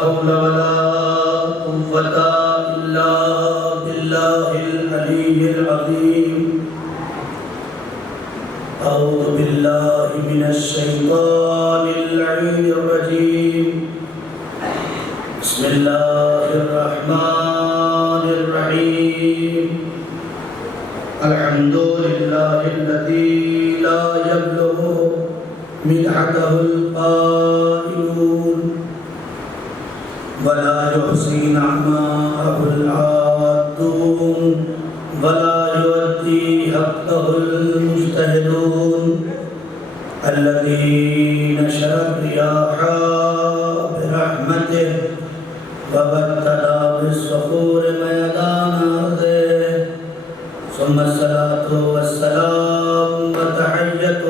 حول ولا قوة إلا بالله العلي العظيم. أعوذ بالله من الشيطان اللعين الرجيم. بسم الله الرحمن الرحيم. الحمد لله الذي لا يبلغ مدحته القائلون ولا يحصي نعماءه العادون ولا يؤدي حقه المجتهدون الذي نشر الرياح برحمته وبتلى بالصخور ميدان أرضه ثم الصلاة والسلام والتحية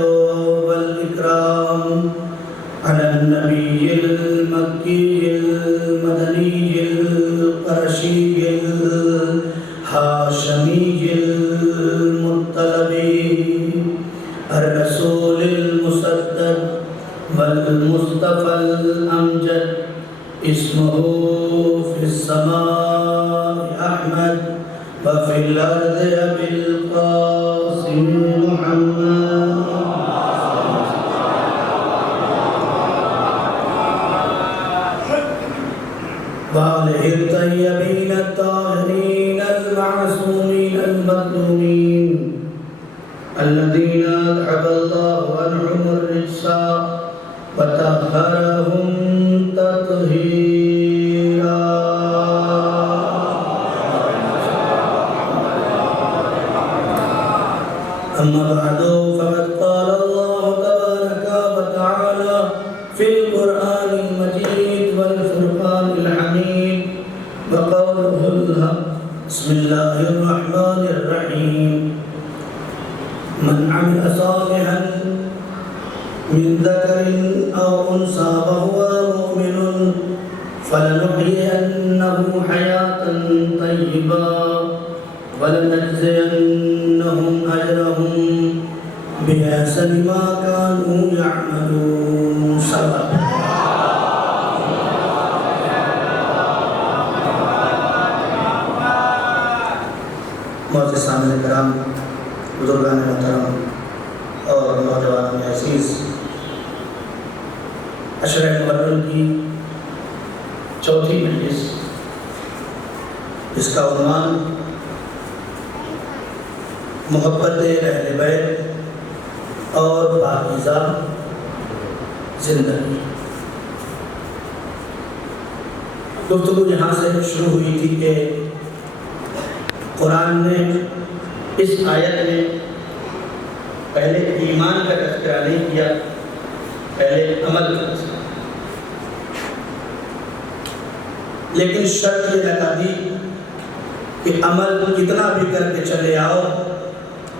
والإكرام على النبي المكي المدني القرشي الهاشمي المطلبي الرسول المصدق والمصطفى الأمجد اسمه في السماء أحمد وفي الأرض أبي القاسم محمد وآله الطيبين الطاهرين المعصومين المظلومين الذين أذهب الله عنهم الرجس وطهرهم تطهيرا. أما بعد فقد قال الله تبارك وتعالى في القرآن المجيد والفرقان الحميد وقوله الحق. بسم الله الرحمن الرحيم. من عمل صالحا من ذكر أو أنثى وهو مؤمن فلنحيينه حياة طيبة ولنجزينهم أجرهم بأحسن ما كانوا يعملون. صدق. معزز سامعین کرام، بزرگان محترم اور نوجوانان عزیز، عشرہ محرم کی چوتھی مجلس، اس کا عنوان محبت اہل بیت اور پاکیزہ زندگی. گفتگو یہاں سے شروع ہوئی تھی کہ قرآن نے اس آیت میں پہلے ایمان کا تذکرہ نہیں کیا، پہلے عمل کا تذکرہ، لیکن شرط یہ لگا دی کہ عمل کتنا بھی کر کے چلے آؤ،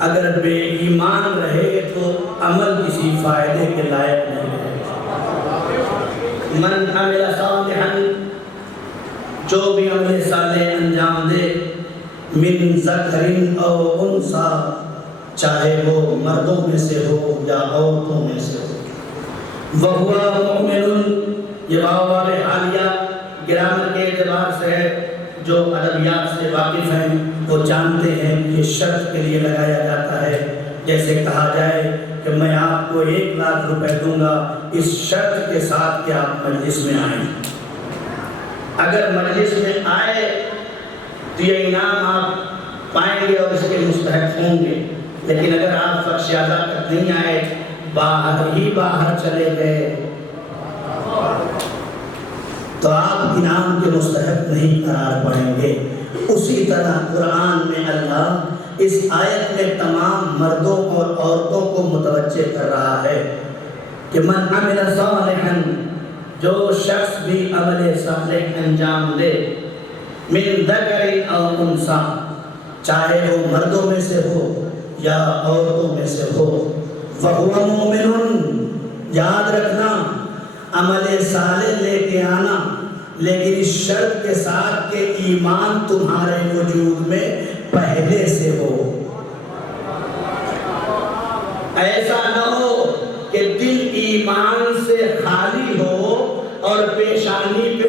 اگر بے ایمان رہے تو عمل کسی فائدے کے لائق نہیں رہے. من عمل صالحا، جو بھی عمل صالح انجام دے، من ذکر او انثی، چاہے وہ مردوں میں سے ہو یا عورتوں میں سے ہو، وہو مؤمن، یہ واو حالیہ گرامر کے اعتبار سے ہے، جو ادبیات سے واقف ہیں وہ جانتے ہیں کہ شرط کے لیے لگایا جاتا ہے. جیسے کہا جائے کہ میں آپ کو 1,00,000 روپے دوں گا اس شرط کے ساتھ کہ آپ مجلس میں آئیں. اگر مجلس میں آئے تو یہ انعام آپ پائیں گے اور اس کے مستحق ہوں گے، لیکن اگر آپ فخشیازہ تک نہیں آئے، باہر چلے گئے، تو آپ انعام کے مستحق نہیں قرار پائیں گے. اسی طرح قرآن میں اللہ اس آیت میں تمام مردوں اور عورتوں کو متوجہ کر رہا ہے کہ من عمل صالحا، جو شخص بھی عمل صالح انجام دے، من ذکر او انثی، چاہے وہ مردوں میں سے ہو یا عورتوں میں سے ہو، وہو مؤمن، یاد رکھنا عمل صالح لے کے آنا، لیکن اس شرط کے ساتھ کہ ایمان تمہارے وجود میں پہلے سے ہو. ایسا نہ ہو کہ دل ایمان سے خالی ہو اور پیشانی پہ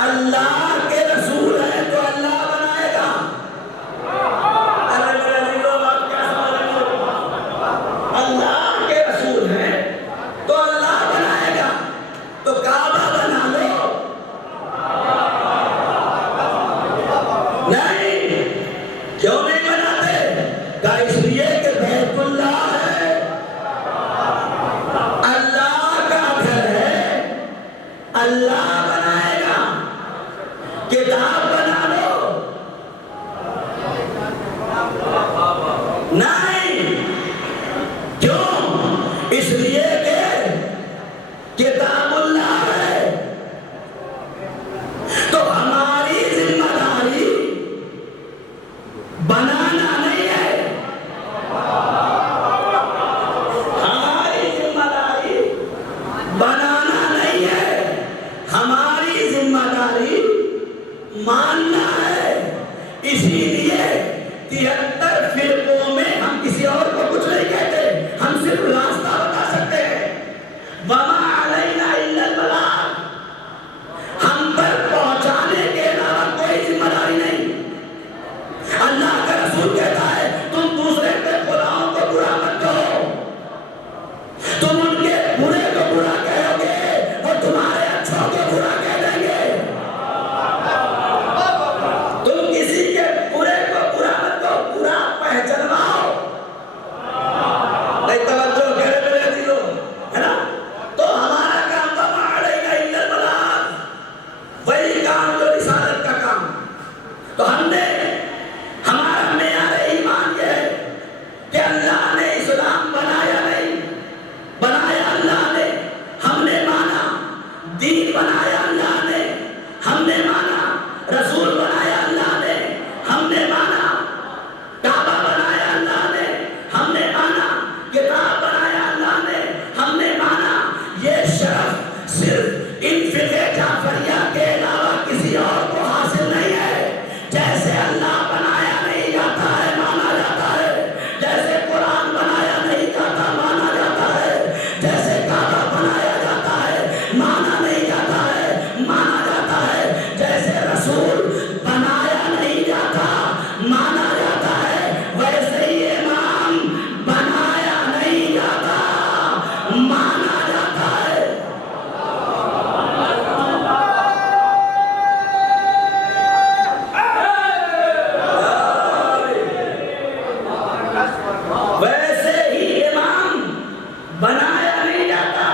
اللہ کے رسول ہیں تو اللہ بنائے گا۔ اللہ کے رسول ہیں تو اللہ بنائے گا۔ تو کعبہ بنا لو، نہیں کیوں نہیں بناتے؟ کہا اس لیے کہ بیت اللہ ہے، اللہ کا گھر ہے، اللہ بنائے گا۔ کتاب بنا لو، نہیں کیوں؟ اس لیے کہ کتاب اللہ ہے۔ تو ہماری ذمہ داری بنانا نہیں ہے، ہماری ذمہ داری بنانا نہیں ہے، ہماری ذمہ داری ماننا ہے۔ اسی لیے 73 فرقوں میں ہم کسی اور کو کچھ نہیں کہتے، ہم صرف راستہ بتا سکتے ہیں۔ وَمَا عَلَيْنَا إِلَّا الْبَلَاغُ، ہم پر پہنچانے کے علاوہ کوئی ذمہ داری نہیں۔ اللہ کا رسول کہتا ہے تم دوسرے کے خداؤں کو برا مت کہو، تم ان کے برے کو برا کہو گے اور تمہارے اچھوں کو برا کہہ دیں گے۔ تم کسی کے برے کو برا مت کہو، برا پہچنواؤ۔ نہیں توجہ کرے میرے عزیزو، ہے نا؟ تو ہمارا کام وَمَا عَلَيْنَا إِلَّا الْبَلَاغُ، وہی کام جو رسالت کا کام۔ تو ہم نے ہمارا معیار ایمان یہ ہے کہ اللہ نے اسلام بنایا نہیں، بنایا اللہ نے، ہم نے مانا۔ دین بنایا اللہ نے، ہم نے مانا۔ رسول بنایا اللہ نے، ہم نے مانا۔ کعبہ بنایا اللہ نے، ہم نے مانا۔ کتاب بنایا اللہ نے، ہم نے مانا۔ یہ شرف صرف ان فقہ جعفریہ کے علاوہ کسی اور کو حاصل نہیں ہے۔ جیسے اللہ بنایا نہیں جاتا ہے مانا جاتا ہے، جیسے قرآن بنایا نہیں جاتا مانا جاتا ہے، جیسے کعبہ بنایا جاتا ہے مانا نہیں جاتا ہے، مانا جاتا ہے، جیسے رسول بنایا نہیں جاتا مانا جاتا ہے، ویسے ہی امام بنایا نہیں جاتا مانا جاتا ہے۔ ویسے ہی امام بنایا نہیں جاتا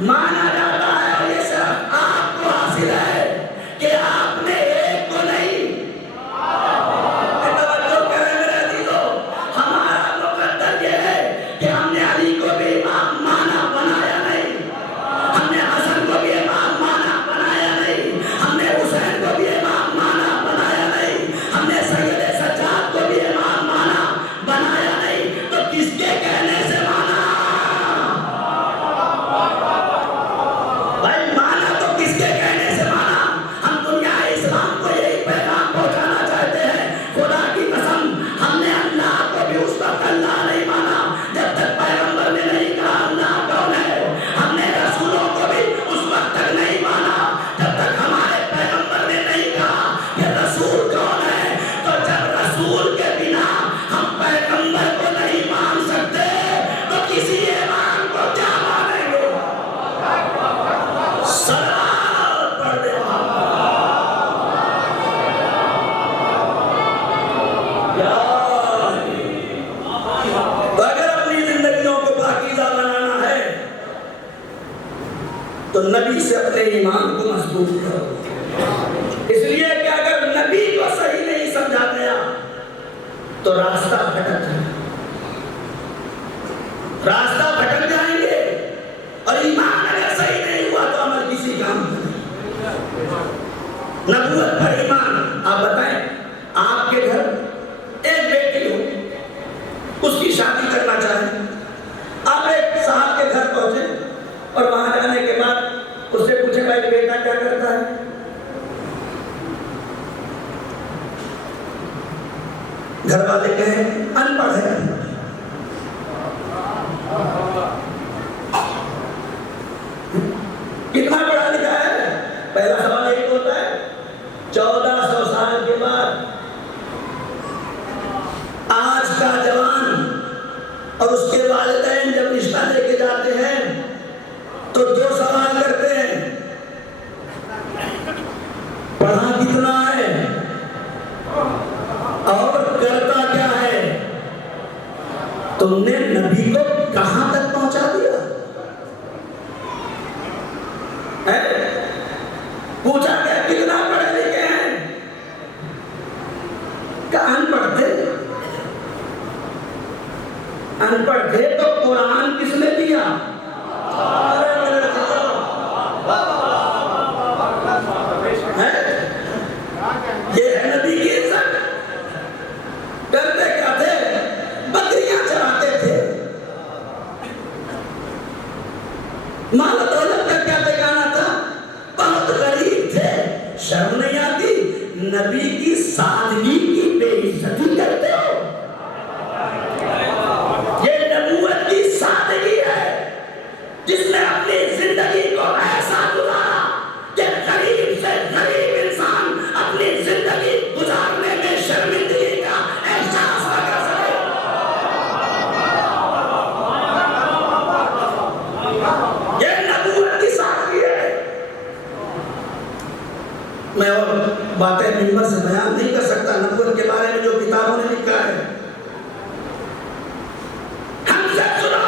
مانا جاتا ہے، اور یہ صرف آپ کو حاصل ہے کہ آپ نے ایک کو نہیں۔ توجہ کریں میرے عزیزو، ہمارا مقدر یہ ہے کہ ہم نے علی کو بھی امام مانا، بنایا نہیں۔ ہم نے حسن کو بھی امام مانا، بنایا نہیں۔ ہم نے حسین کو بھی امام مانا، بنایا نہیں۔ ہم نے سید سجاد کو بھی امام مانا، بنایا نہیں۔ تو کس کے کہنے سے مانا؟ بھائی مانا تو کس کے کہنے سے مانا؟ ہم دنیا اسلام کو یہی پیغام پہنچانا چاہتے ہیں، خدا کی قسم ہم نے اللہ کو بھی اس وقت اللہ نہیں مانا جب تک پیغمبر نے نہیں کہا اللہ کون ہے۔ ہم نے رسولوں کو بھی اس وقت تک نہیں مانا جب تک ہمارے پیغمبر نے نہیں کہا کہ رسول کون ہے۔ تو جب رسول کے بنا ہم پیغمبر کو نہیں مان سکتے تو کسی امام کو کیا مانیں گے؟ صلوات پڑھ دے تو اگر اپنی زندگیوں کو پاکیزہ بنانا ہے تو نبی سے اپنے ایمان کو مضبوط کرو۔ اس لیے کہ اگر نبی کو صحیح نہیں سمجھا گیا تو راستہ بھٹک جائے، راستہ بھٹک جائیں گے، اور ایمان اگر صحیح نہیں ہوا تو عمل کسی کام کا نہیں۔ نبوت پر ایمان، آپ بتائیں آپ کے گھر ایک بیٹی ہو، اس کی شادی کرنا چاہیں، آپ ایک صاحب کے گھر پہنچے اور وہاں جانے کے بعد اس سے پوچھے بھائی بیٹا کیا کرتا ہے؟ گھر والے کہیں ان پڑھ ہے۔ کتنا پڑھا لکھا ہے؟ پہلا سوال ایک ہوتا اور اس کے والدین جب رشتہ لے کے جاتے ہیں تو 2 سوال کرتے ہیں، پڑھا کتنا ہے اور کرتا کیا ہے؟ تم نے نبی کو کہاں تک پہنچا دیا؟ پوچھا کہ کتنا پڑھے لکھے ہیں؟ کہ ان پڑھ تھے۔ ان پڑھ تھے تو قرآن کس نے دیا؟ یہ ہے نبی کی عزت۔ کرتے کیا تھے؟ بکریاں چراتے تھے۔ مال دولت کا کیا ٹھکانا تھا؟ بہت غریب تھے۔ شرم نہیں آتی؟ نبی کی سادگی کی بے عزتی کرتے ہو۔ یہ نبوت کی سادگی ہے جس نے اپنی زندگی کو ایسا گزارا کہ غریب سے غریب انسان اپنی زندگی گزارنے میں شرمندگی کا احساس نہ کر سکے۔ یہ نبوت کی سادگی ہے۔ میں اور باتیں منبر سے بیان نہیں کر سکتا نبوت کے بارے میں جو کتابوں نے لکھا ہے۔ ہم سے سنو،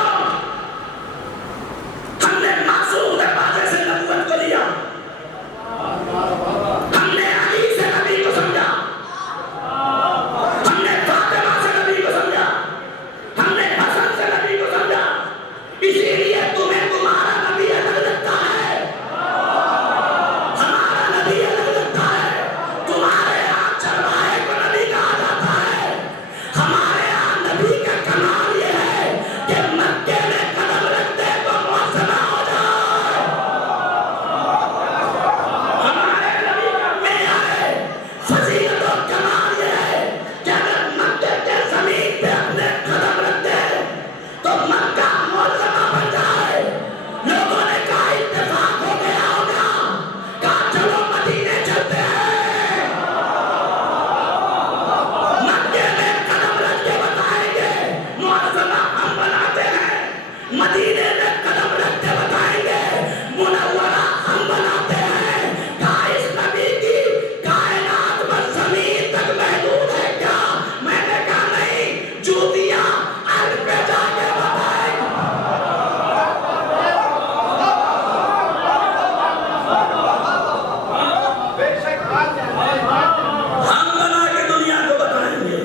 ہم نے معصوم دروازے سے نبوت کو لیا، ہم نے علی سے نبی کو سمجھا، ہم نے فاطمہ سے نبی کو سمجھا، ہم نے حسن سے نبی کو سمجھا۔ اسی لیے تمہیں تمہارا نبی الگ لگتا ہے، ہمارا نبی الگ لگتا ہے۔ تمہارے یہاں چرواہے کو نبی کہا جاتا ہے، ہمارے یہاں نبی کا کمال یہ ہے کہ مکے میں قدم رکھتے تو معصوم ہو جائے۔ ہمارے نبی کا معیار فضیلت و کمال یہ ہے کہ اگر مکے کے زمین پہ اپنے قدم رکھتے تو مکہ معظمہ بن جائے۔ لوگوں نے کہا اتفاق ہو گیا ہوگا، کہا چلو مدینے چلتے ہیں، مکے میں قدم رکھ کے بتائیں گے معظمہ ہم بناتے ہیں، مدینے میں قدم رکھ کے بتائیں گے منورہ ہم بناتے ہیں۔ کہا اس نبی کی کائنات بس زمین تک محدود ہے کیا؟ میں نے کہا نہیں، جوتیاں عرب پہ جا کے بتائیں گے۔ ہم بنا کے دنیا کو بتائیں گے۔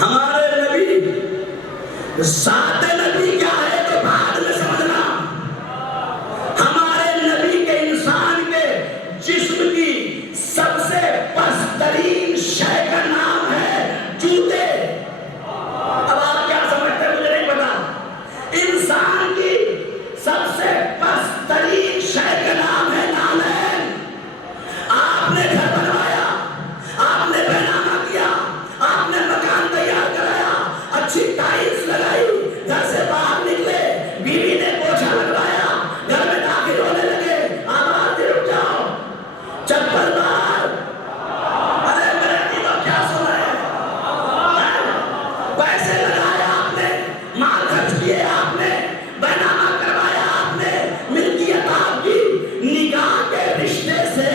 ہمارے نبی، ذات نبی کیا ہے تو بعد میں سمجھنا۔ ہمارے نبی کے انسان کے جسم کی سب سے پست ترین شے کا نام ہے جوتے۔ اب آپ کیا سمجھتے ہیں مجھے نہیں پتا۔ انسان کی سب سے پست ترین شے کا نام ہے نالین۔ آپ نے گھر بنوایا، آپ نے بینامہ کیا، آپ نے مکان تیار کرایا، اچھی ٹائلس لگائی، گھر سے باہر نکلے، بیوی نے پوچھا لگوایا، گھر میں داخل ہونے لگے، آواز دے رک جاؤ، چپل باہر۔ ارے میرے دلوں کیا سنا ہے؟ پیسے لگایا آپ نے، مال خرچ کیے آپ نے، بینامہ کروایا آپ نے، ملکیت آپ کی نکاح کے رشتے سے،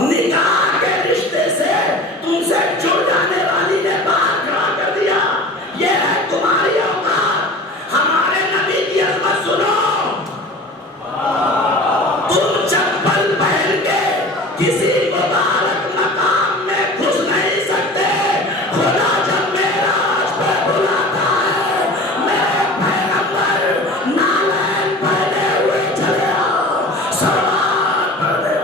نکاح کے رشتے سے تم سے جڑ جانے والی نے باہر کھڑا کر دیا۔ یہ ہے تمہاری اوقات۔ ہمارے نبی کی عظمت سنو۔ تم چپل پہن کے کسی مبارک مقام میں گھس نہیں سکتے۔ خدا جب معراج پہ بلاتا ہے، میرے پیغمبر نالین پہنے ہوئے چلے آؤ، سلوات پڑھ دے۔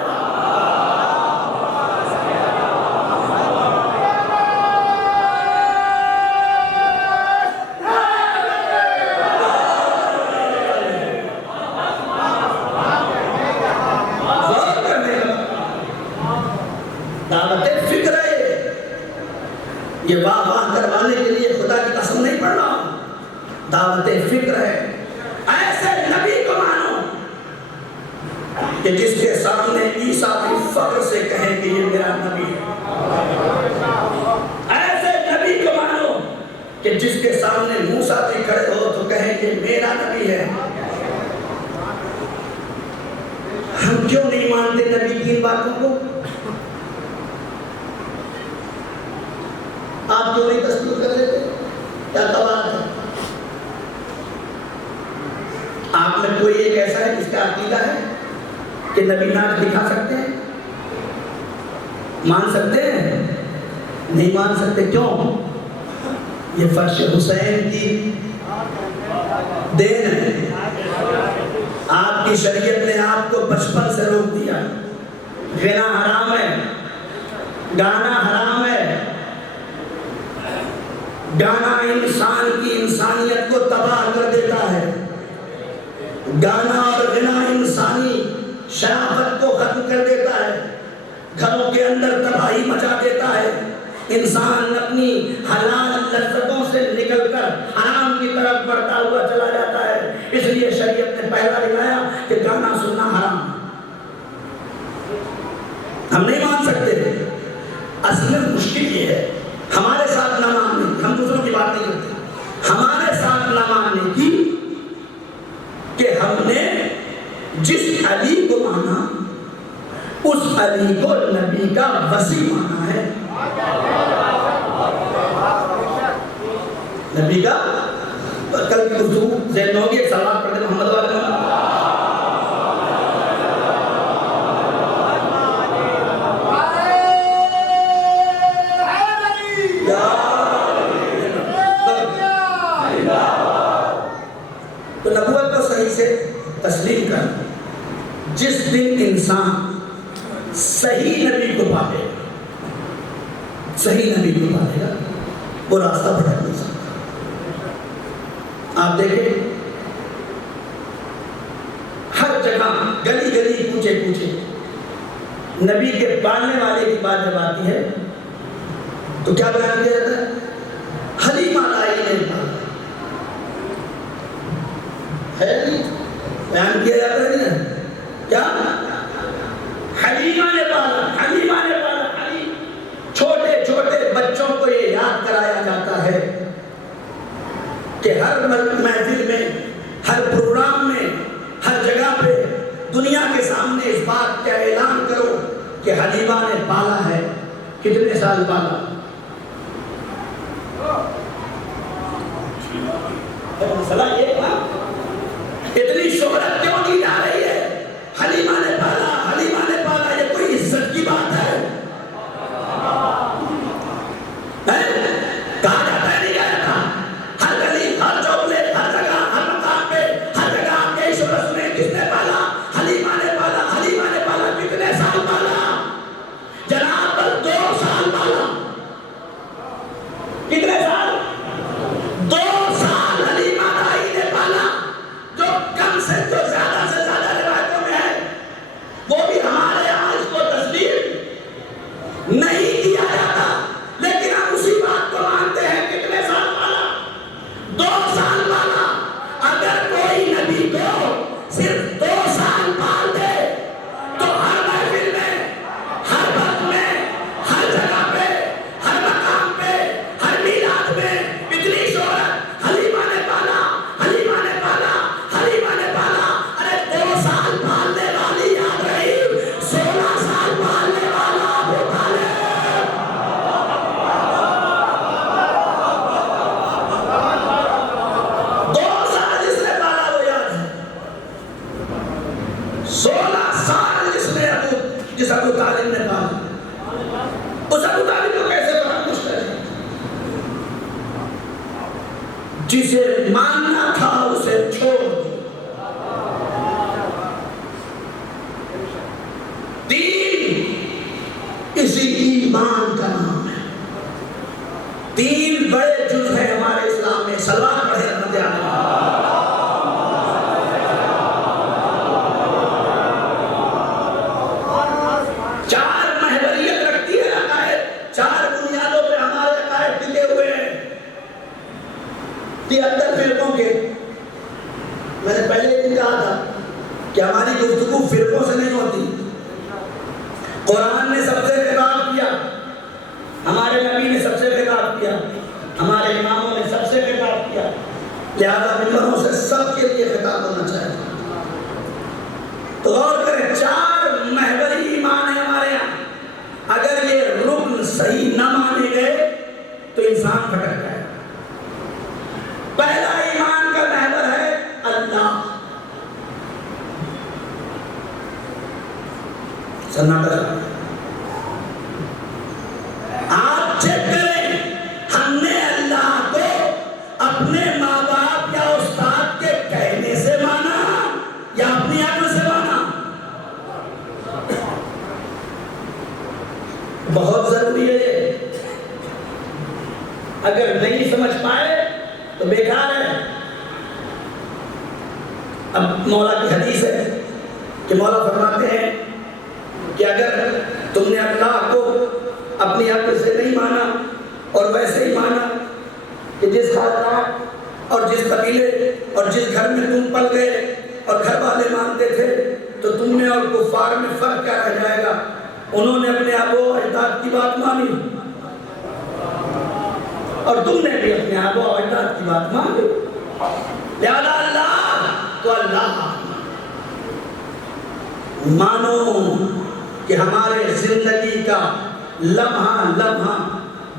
غور کرنے کا دعوت فکر ہے۔ یہ واہ واہ کروانے کے لیے خدا کی قسم نہیں پڑھ رہا ہوں، دعوت فکر ہے۔ ایسے نبی کو مانو کہ جس کے سامنے عیسیٰ بھی فخر سے کہیں کہ یہ میرا نبی ہے۔ ایسے نبی کو مانو کے سامنے موسیٰ بھی کھڑے ہو تو کہیں یہ میرا نبی ہے. ہم کیوں نہیں مانتے نبی کی ان باتوں کو؟ آپ کیوں نہیں تصدیق کر لیتے؟ کیا بات ہے؟ آپ میں کوئی ایک ایسا ہے جس کا عقیدہ ہے کہ نبی ناچ دکھا سکتے ہیں؟ مان سکتے ہیں؟ نہیں مان سکتے. کیوں؟ یہ فرش حسین کی دین ہے. آپ کی شریعت نے آپ کو بچپن سے روک دیا. غنا حرام ہے، گانا حرام ہے. گانا انسان کی انسانیت کو تباہ کر دیتا ہے. گانا اور غنا انسانی شرافت کو ختم کر دیتا ہے. گھروں کے اندر تباہی مچا دیتا ہے. انسان اپنی حلال لذتوں سے نکل کر حرام کی طرف بڑھتا ہوا چلا جاتا ہے. اس لیے شریعت نے پہلا دکھایا کہ گانا سننا حرام. ہم نہیں مان سکتے. اصل میں مشکل یہ ہے ہمارے ساتھ نہ ماننے کی. ہم دوسروں کی بات نہیں کرتے. ہمارے ساتھ نہ ماننے کی کہ ہم نے جس علی کو مانا اس علی کو نبی کا وصی مانا ہے. نبی کا کل کی گفتگو ذہن ہوگی. ایک سوال پڑھ دیں محمد والے تو نبوت کو صحیح سے تسلیم کر. جس دن انسان صحیح نبی کو پائے گا، صحیح نبی کو پائے گا، وہ راستہ بھٹک نہیں سکتا. آپ دیکھیں ہر جگہ گلی گلی کوچے کوچے نبی کے پالنے والے کی بات جب آتی ہے تو کیا بیان کیا جاتا ہے؟ حلیمہ لائی نے پالا. ہے نہیں بیان کیا جاتا ہے نا کیا؟ حلیمہ نے پالا، حلیمہ نے پالا. حلیم چھوٹے چھوٹے بچوں کو یہ یاد کرایا جاتا ہے کہ ہر محفل میں، ہر پروگرام میں، ہر جگہ پہ دنیا کے سامنے اس بات کا اعلان کرو کہ حلیمہ نے پالا ہے. کتنے سال پالا؟ مسئلہ یہ نا اتنی شہرت کیوں دی جا رہی ہے؟ حلیمہ نے پالا، حلیمہ نے پالا. یہ کوئی عزت کی بات ہے؟ کہا جاتا ہے نہیں گیا تھا ہر گلی، ہر چوکلے، ہر جگہ، ہر مقام پہ، ہر جگہ آپ یہی شہرت سنیں کس نے پالا؟ حلیمہ نے پالا، حلیمہ نے پالا. کتنے سال پالا؟ جناب 2 سال پالا. کتنے سال؟ 2 سال حلیمہ دائی نے پالا. جو کم سے جو زیادہ سے زیادہ روایتوں میں ہے وہ بھی ہمارے یہاں اس کو تسلیم نہیں کیا جاتا، لیکن ہم اسی بات کو مانتے ہیں. کتنے سال پالا؟ 2 سال پالا. اگر کوئی نبی کو صرف 2 سال پال دے تو ہر محفل میں، ہر وقت میں، ہر جگہ پہ، ہر مقام پہ، ہر میلاد میں اتنی شہرت حلیمہ نے پالا، حلیمہ نے پالا، حلیمہ نے پالا. ارے 2 سال پالنے والی یاد رہی، 16 سال پالنے والا ابو طالب. 2 سال جس نے پالا وہ یاد ہے. 16 سال جس ابو طالب نے پالا، اس ابو طالب کو کیسے فراموش کرے؟ جسے ماننا تھا اسے چھوڑ دو. دین اسی ایمان کا نام ہے. 3 بڑے جز ہیں ہمارے اسلام میں. سلوات پڑھیں رحمت عالم. میں نے پہلے ایک دن کہا تھا کہ ہماری گفتگو فرقوں سے نہیں ہوتی. قرآن نے سب سے خطاب کیا، ہمارے نبی نے سب سے خطاب کیا، ہمارے اماموں نے سب سے خطاب تو غور کریں 4 محور ایمان ہے ہمارے یہاں. اگر یہ رکن صحیح نہ مانے گئے تو انسان بھٹک جائے. پہلا ایمان کا محور ہے اللہ. سناٹا آپ چیک کریں, ہم نے اللہ کو اپنے ماں باپ یا استاد کے کہنے سے مانا یا اپنی عقل سے مانا؟ بہت ضروری ہے. اگر نہیں سمجھ پائے تو بیکار ہے. اب مولا کی حدیث ہے کہ مولا فرماتے ہیں کہ اگر تم نے اللہ کو اپنی عقل سے نہیں مانا اور ویسے ہی مانا کہ جس خاندان اور جس قبیلے اور جس گھر میں تم پل گئے اور گھر والے مانتے تھے, تو تم میں اور کفار میں فرق کیا رہ جائے گا؟ انہوں نے اپنے آبا و اجداد کی بات مانی اور تم نے بھی اپنے آبا و اجداد کی بات مانی. لہذا اللہ تو اللہ مانو کہ ہمارے زندگی کا لمحہ لمحہ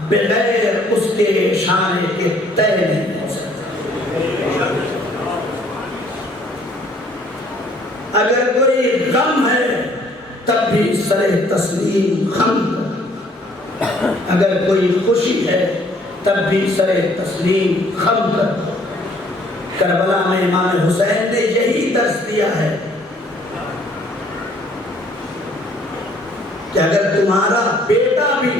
بغیر اس کے اشارے کے طے نہیں ہو سکتا. اگر کوئی غم ہے تب بھی سر تسلیم خم کر, اگر کوئی خوشی ہے تب بھی سر تسلیم خم کر. کربلا میں امام حسین نے یہی درس دیا ہے کہ اگر تمہارا بیٹا بھی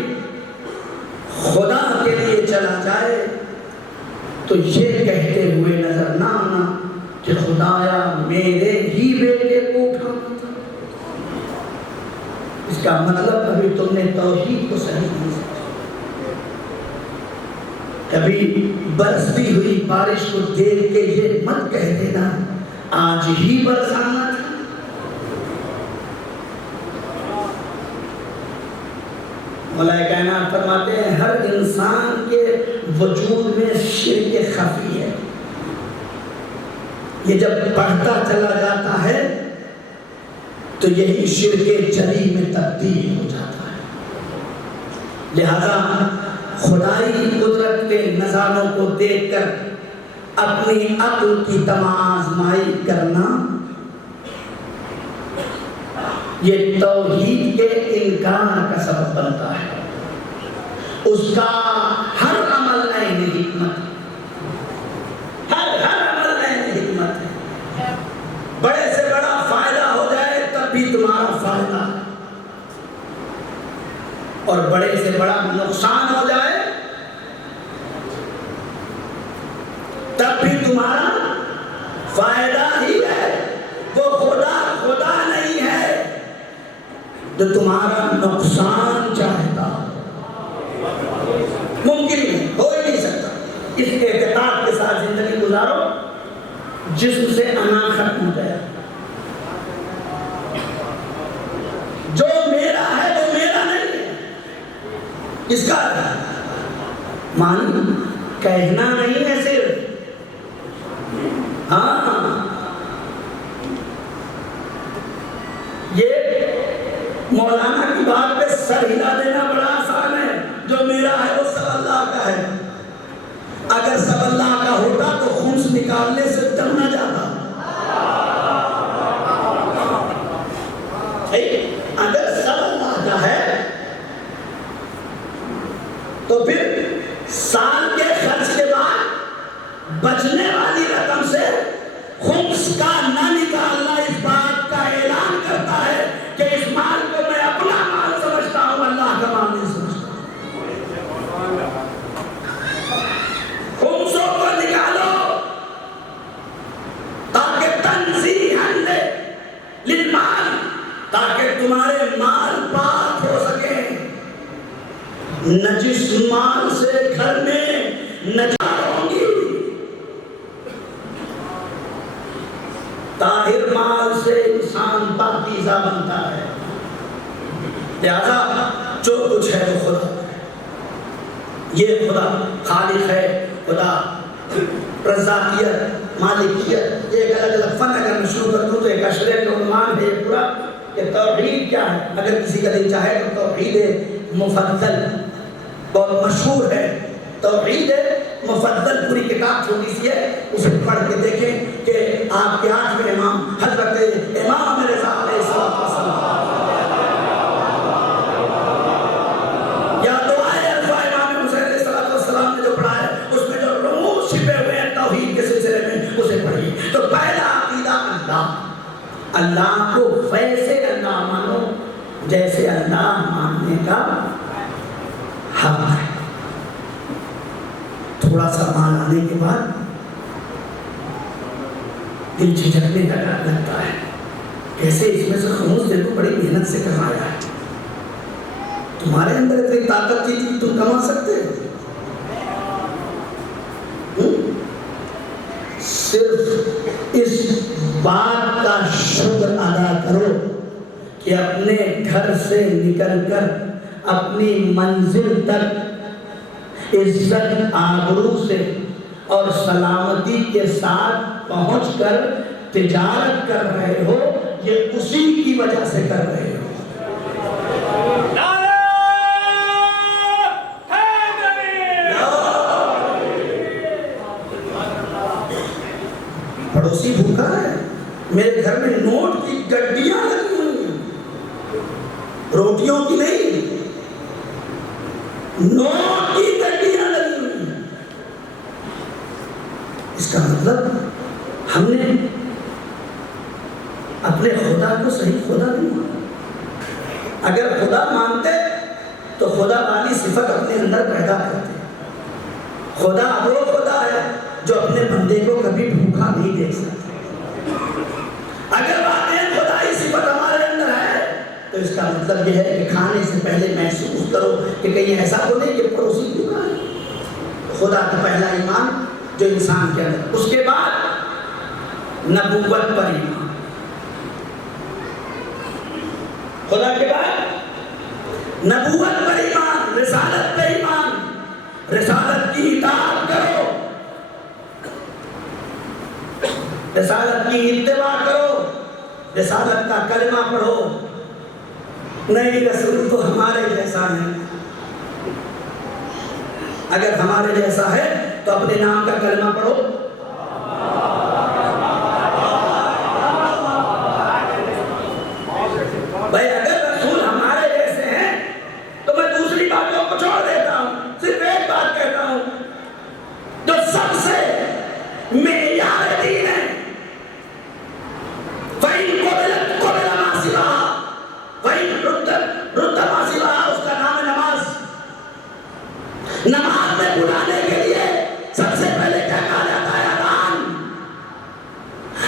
خدا کے لیے چلا جائے تو یہ کہتے ہوئے نظر نہ آنا کہ خدایا میرے ہی بیٹے کو اٹھانا تھا. اس کا مطلب ابھی تم نے توحید کو صحیح نہیں سمجھا. کبھی برستی ہوئی بارش کو دیکھ کے یہ مت کہہ دینا آج ہی برسانا تھا. مولا کائنات فرماتے ہیں ہر انسان کے وجود میں شرک خفی ہے. یہ جب بڑھتا چلا جاتا ہے تو یہی شرک جلی میں تبدیل ہو جاتا ہے. لہذا خدائی قدرت کے نظاروں کو دیکھ کر اپنی عقل کی تمازمائی کرنا یہ توحید کے انکار کا سبب بنتا ہے. اس کا ہر عمل عین حکمت ہے, ہر عمل عین حکمت ہے. بڑے سے بڑا فائدہ ہو جائے تب بھی تمہارا فائدہ, اور بڑے سے بڑا نقصان ہو جائے تب بھی تمہارا فائدہ ہی ہے. وہ خدا نہیں ہے جو تمہارا نقصان چاہتا. ممکن نہیں, ہو ہی نہیں سکتا. اس اعتقاد کے ساتھ زندگی گزارو جسم سے انا ختم ہو جائے. جو میرا ہے وہ میرا نہیں ہے. اس کا معنی کہنا نہیں ہے صرف, ہاں یہ مولانا کی بات پہ سر ہلا دینا بڑا آسان ہے. جو میرا ہے وہ سب اللہ کا ہے. اگر سب اللہ کا ہوتا تو خمس نکالنے سے دم نہ جاتا. اگر سب اللہ کا ہے تو پھر سال کے خرچ کے بعد بچنے والی رقم سے خمس کا نہ نکالنا اس بات کا اعلان کرتا ہے کہ اس مال کو میں اپنا مال سمجھتا ہوں, اللہ کا مال نہیں سمجھتا. خمسوں کو نکالو تاکہ تنزیہاً للمال, تاکہ تمہارے مال پاک ہو سکیں. نجس مال سے گھر میں نجات ہوگی, طاہر مال سے انسان پاکیزہ بنتا ہے. لہذا جو کچھ ہے وہ خدا ہے. یہ خدا خالق ہے, خدا رزاقیت, مالکیت, یہ ایک الگ الگ فن اگر میں شروع کر دوں تو ایک اشرے کا عنوان ہے. کہ توحید کیا ہے. اگر کسی کا دل چاہے تو توحید مفضل بہت مشہور ہے. توحید مفضل پوری کتاب چھوٹی سی ہے, اسے پڑھ کے دیکھیں کہ آپ کے 8ویں امام حضرت امام رضا علیہ السلام یا دعائے الفا امام حسین علیہ السلام نے جو پڑھا ہے اس میں جو رموز چھپے ہوئے ہیں توحید کے سلسلے میں اسے پڑھیے. تو پہلا عقیدہ اللہ کو ویسے اللہ مانو جیسے اللہ ماننے کا حق ہے. تھوڑا سا مان آنے کے بعد دل جھجکنے لگتا ہے, کیسے اس میں سے خموس دل کو بڑی محنت سے کمایا ہے. تمہارے اندر اتنی طاقت تھی کہ تم کما سکتے ہو. صرف اس بات کا شکر ادا کرو کہ اپنے گھر سے نکل کر اپنی منزل تک عزت آبرو سے اور سلامتی کے ساتھ پہنچ کر تجارت کر رہے ہو, یہ اسی کی وجہ سے کر رہے ہو. پڑوسی بھوکا ہے, میرے گھر میں نوٹ کی گڈیاں لگی ہوئی ہیں, روٹیوں کی نہیں, نوٹ کی گڈیاں لگی ہوئی ہیں. اس کا مطلب ہم نے اپنے خدا کو صحیح خدا نہیں مانا. اگر خدا مانتے تو خدا والی صفت اپنے اندر پیدا کرتے. خدا وہ خدا ہے جو اپنے بندے کو کبھی بھوکا نہیں دیکھ سکتا. اگر واقعی خدائی صفت ہمارے اندر ہے تو اس کا مطلب یہ ہے کہ کھانے سے پہلے محسوس کرو کہ کہیں ایسا ہو نہیں کہ پڑوسی بھوکا ہے. خدا کا پہلا ایمان جو انسان کے اندر. اس کے بعد نبوت پر ایمان. خدا کے بعد نبوت پر ایمان, رسالت پر ایمان. رسالت کی اطاعت کرو, رسالت کی اتباع کرو, رسالت کا کلمہ پڑھو. نہیں رسول تو ہمارے جیسا ہے. اگر ہمارے جیسا ہے تو اپنے نام کا کلمہ پڑھو. بھائی اگر رسول ہمارے جیسے ہیں تو میں دوسری باتوں کو چھوڑ دیتا ہوں, صرف ایک بات کہتا ہوں جو سب سے معیار دین ہے. فَإِن قُبِلَ مَا سِوَاهَا وَإِن رُدَّ مَا سِوَاهَا, اس کا نام ہے نماز. نماز میں بلانے کے لیے سب سے پہلے کیا کہا جاتا ہے؟ اذان.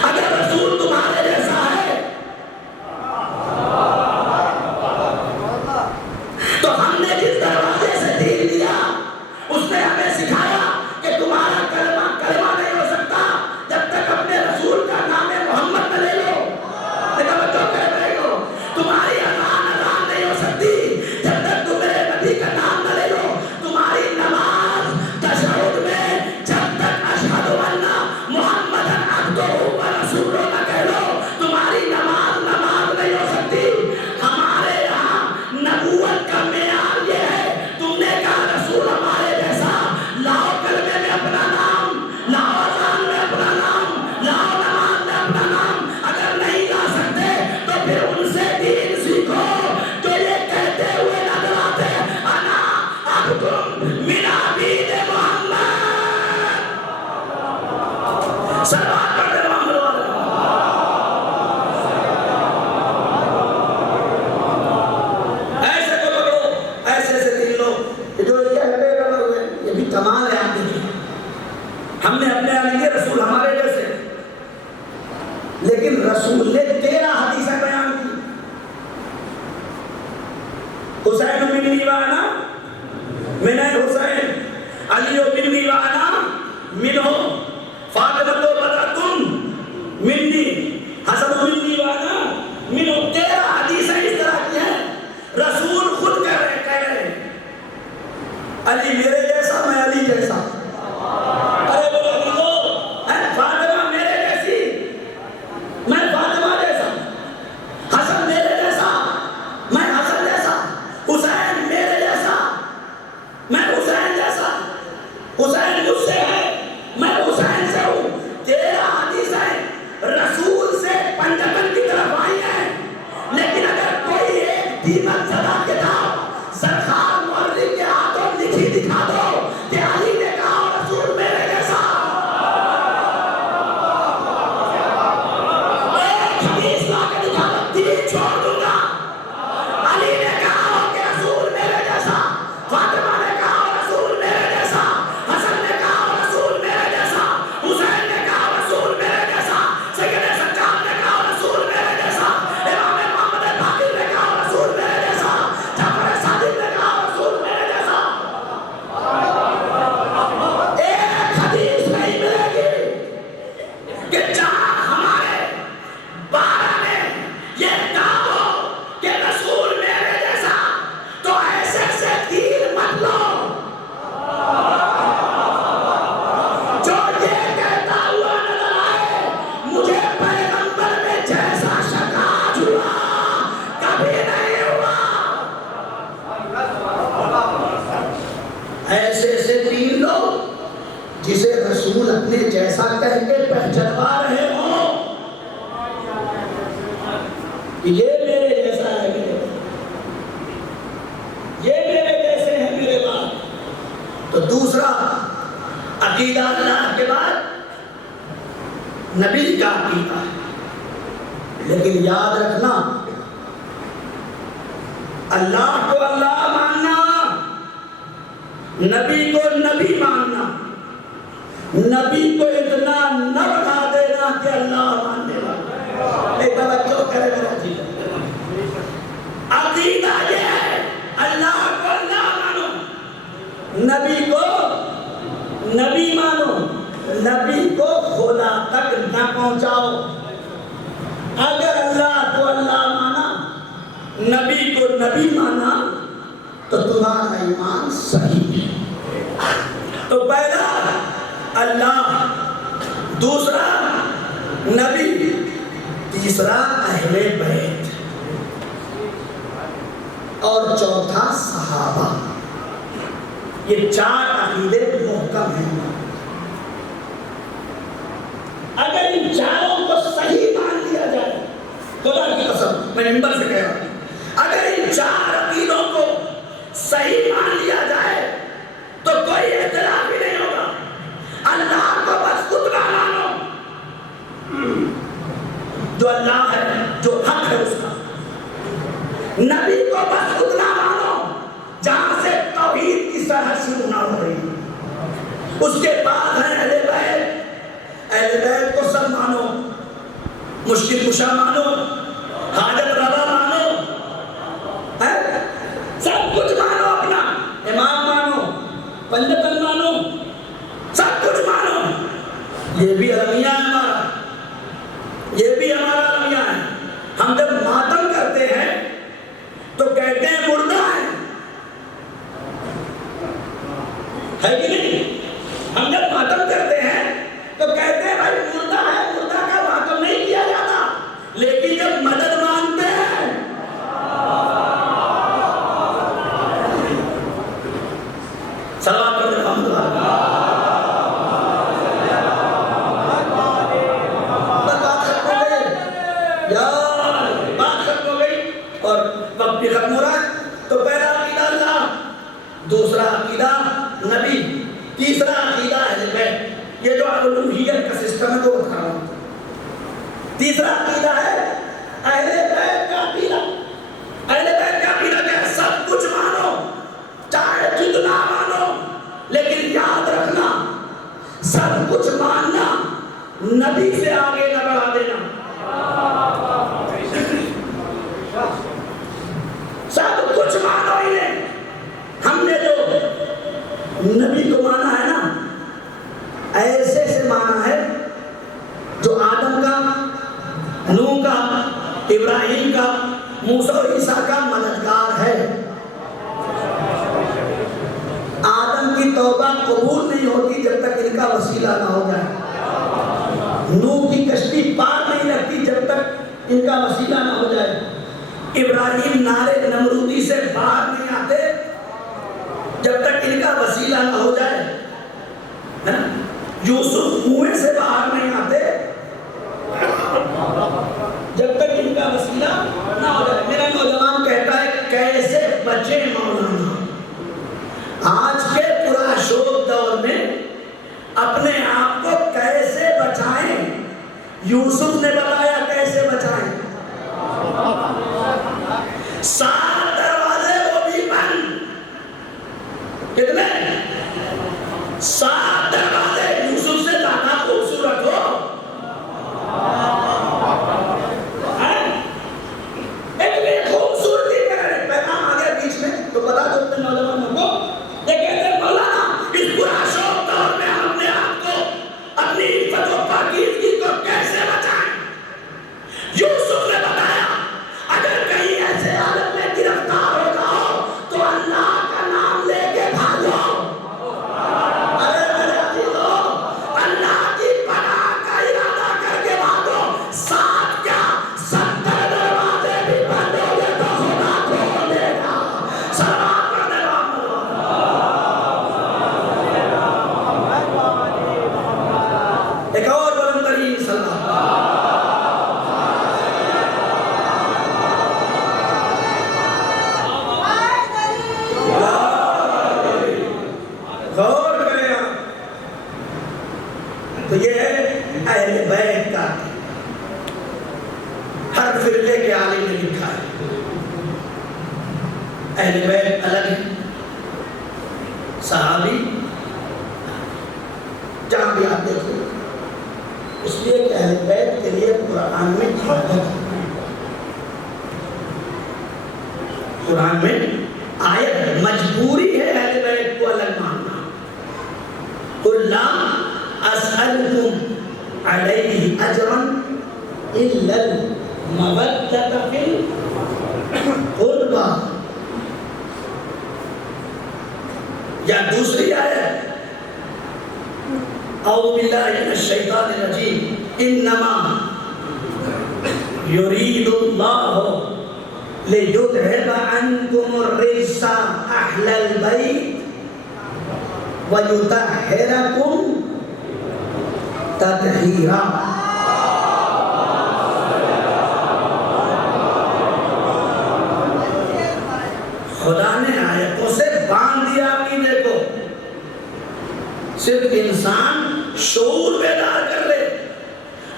اگر رسول تمہارے جیسا ہے تو ہم نے جس دروازے سے دین دیا اس نے ہمیں سکھایا کہ تمہارا کلمہ نہیں ہو سکتا جب تک اپنے رسول کا نام محمد نہ لے لو. تمہاری اذان نہیں ہو سکتی جب تک تم میرے نبی کا نام نہ لے لو. تمہاری نماز تشہد میں جب تک اشہد ان محمدا عبدہ و رسولہ نہ کہہ لو تمہاری نماز نہیں ہو سکتی. ہمارے یہاں نبوت کا معیار یہ ہے, تم نے کہا رسول ہمارے جیسا, لاؤ کلمے میں اپنا نام, لاؤ اذان میں اپنا نام, لاؤ نماز میں اپنا نام. اگر نہیں لا سکتے تو پھر ان سے دین سیکھو جو یہ کہتے ہوئے نظر آتے انا عبد من عبید محمد. صلوات پڑھ دے محمد والے. ایسے کو پکڑو, ایسے سے دین لو. جو یہ کہتے ہوئے یہ بھی کمال ہے. آپ دیکھیں ہم نے اپنے علی کے رسول ہمارے جیسے, لیکن رسول نے 13 حدیثیں بیان کی. حسین منی وانا من حسین, علی منی وانا منہ, فاطمہ بدرۃ منی, حسن منی وانا منہ. 13 حدیثیں اس طرح کی ہیں. رسول خود کہہ رہے ہیں علی میرے جیسا, میں علی جیسا. ارے بولو فاطمہ میرے جیسی, میں فاطمہ جیسا. حسن میرے ایک حدیث لا کے دکھا دو دین چھوڑ دوں گا. علی نے کہا کہ رسول میرے جیسا, فاطمہ نے کہا رسول میرے جیسا, حسن نے کہا رسول میرے جیسا, حسین نے کہا رسول میرے جیسا, سید سجاد نے کہا رسول میرے جیسا, امام محمد باقر نے کہا رسول میرے جیسا, جعفر صادق نے کہا رسول میرے جیسا. ایک حدیث نہیں ملے گی کہ جہاں ہمارے بارہ نے یہ کہا ہو کہ رسول میرے جیسا, تو ایسے سے دین مت لو. جو یہ کہتا ہوا نظر آئے مجھے پیغمبر میں جیسا شکاج ہوا, کبھی نہیں ہوا. ایسے سے دین لو جسے رسول اپنے جیسا کہہ کے پہچنوا رہے ہوں. یہ میرے جیسا ہے, یہ میرے جیسے ہیں میرے بعد. تو دوسرا عقیدہ اللہ کے بعد نبی کا عقیدہ ہے. لیکن یاد رکھنا, اللہ کو اللہ ماننا, نبی کو نبی ماننا, نبی کو اتنا نہ بنا دینا کہ اللہ ماننے والا. ایک توجہ کرے میرا جی, عقیدہ یہ ہے اللہ کو اللہ مانو, نبی کو نبی مانو, نبی کو خدا تک نہ پہنچاؤ. اگر اللہ کو اللہ مانا, نبی کو نبی مانا, تو تمہارا ایمان صحیح ہے. تو پہلا اللہ, دوسرا نبی, تیسرا اہل بیت, اور چوتھا صحابہ. یہ چار عقیدے محکم ہیں. اگر ان چاروں کو صحیح مان لیا جائے, خدا کی قسم میں منبر سے کہہ رہا ہوں, اگر ان چار عقیدوں کو صحیح مان لیا جائے تو کوئی اختلاف ہی نہیں ہوگا. اللہ کو بس اتنا مانو جو اللہ ہے, جو حق ہے اس کا. نبی کو بس اتنا مانو جہاں سے توحید کی سرحد شروع نہ ہو رہی. اس کے بعد ہے اہل بیت. اہل بیت کو سب مانو, مشکل کشا مانو, حاجت روا مانو, سب کچھ مانو, اپنا امام مانو, پنجتن مانو, سب کچھ مانو. یہ بھی المیہ ہے ہمارا, یہ بھی ہمارا المیہ ہے. ہم جب ماتم کرتے ہیں تو کہتے ہیں مردہ ہے کہ نہیں؟ ہم جب ماتم کرتے ہیں تو کہتے ہیں بھائی مردہ ہے, مردہ کا ماتم نہیں کیا جاتا. لیکن جب مدد مانگتے ہیں, صلوات پڑھتے ہیں محمد بات ختم ہو گئی اور وقت بھی ختم ہو رہا ہے. تو پہلا عقیدہ اللہ, دوسرا عقیدہ نبی, تیسرا عقیدہ اہل بیت. یہ جو الوہیت کا سسٹم ہے وہ بتا رہا ہوں. تیسرا عقیدہ ہے اہل بیت کا عقیدہ. اہل بیت کا عقیدہ کیا ہے؟ سب کچھ مانو, چاہے جتنا مانو, لیکن یاد رکھنا سب کچھ ماننا, نبی سے آگے نہ بڑھا دینا. سب کچھ مانو انہیں. ہم نے جو نبی کو مانا ہے نا, ایسے سے مانا ہے جو آدم کا, نوح کا, ابراہیم کا, موسیٰ و عیسیٰ کا مددگار ہے. آدم کی توبہ قبول نہیں ہوتی جب تک ان کا وسیلہ نہ ہو جائے. نوح کی کشتی پار نہیں لگتی جب تک ان کا وسیلہ نہ ہو جائے. ابراہیم نارے نمرودی سے باہر نہیں آتے جب تک ان کا وسیلہ نہ ہو جائے. یوسف کنویں سے باہر نہیں آتے جب تک ان کا وسیلہ نہ ہو جائے. میرا نوجوان کہتا ہے کیسے بچے مولانا. آج کے پراشوب دور میں اپنے آپ کو کیسے بچائیں. یوسف نے بتایا کیسے بچائیں. ہر فرقے کے عالم نے لکھا ہے، اہل بیت الگ ہے، صحابی جہاں بھی آپ دیکھیں، اس لیے کہ اہل بیت کے لیے قرآن میں حالت ہے، قرآن میں آیت مجبوری ہے اہل بیت کو الگ ماننا۔ قُلْ لَا أَسْأَلُكُمْ عَلَيْهِ أَجْرًا إِلَّا الْمَوَدَّةَ فِي الْقُرْبَى۔ یا دوسری آیت اعوذ باللہ من الشیطان الرجیم انما یرید اللہ لیذہب عنکم الرجس اہل البیت ویطہرکم تطہیرا۔ خدا نے آیتوں سے باندھ دیا عقیدے کو، صرف انسان شعور بیدار کر لے۔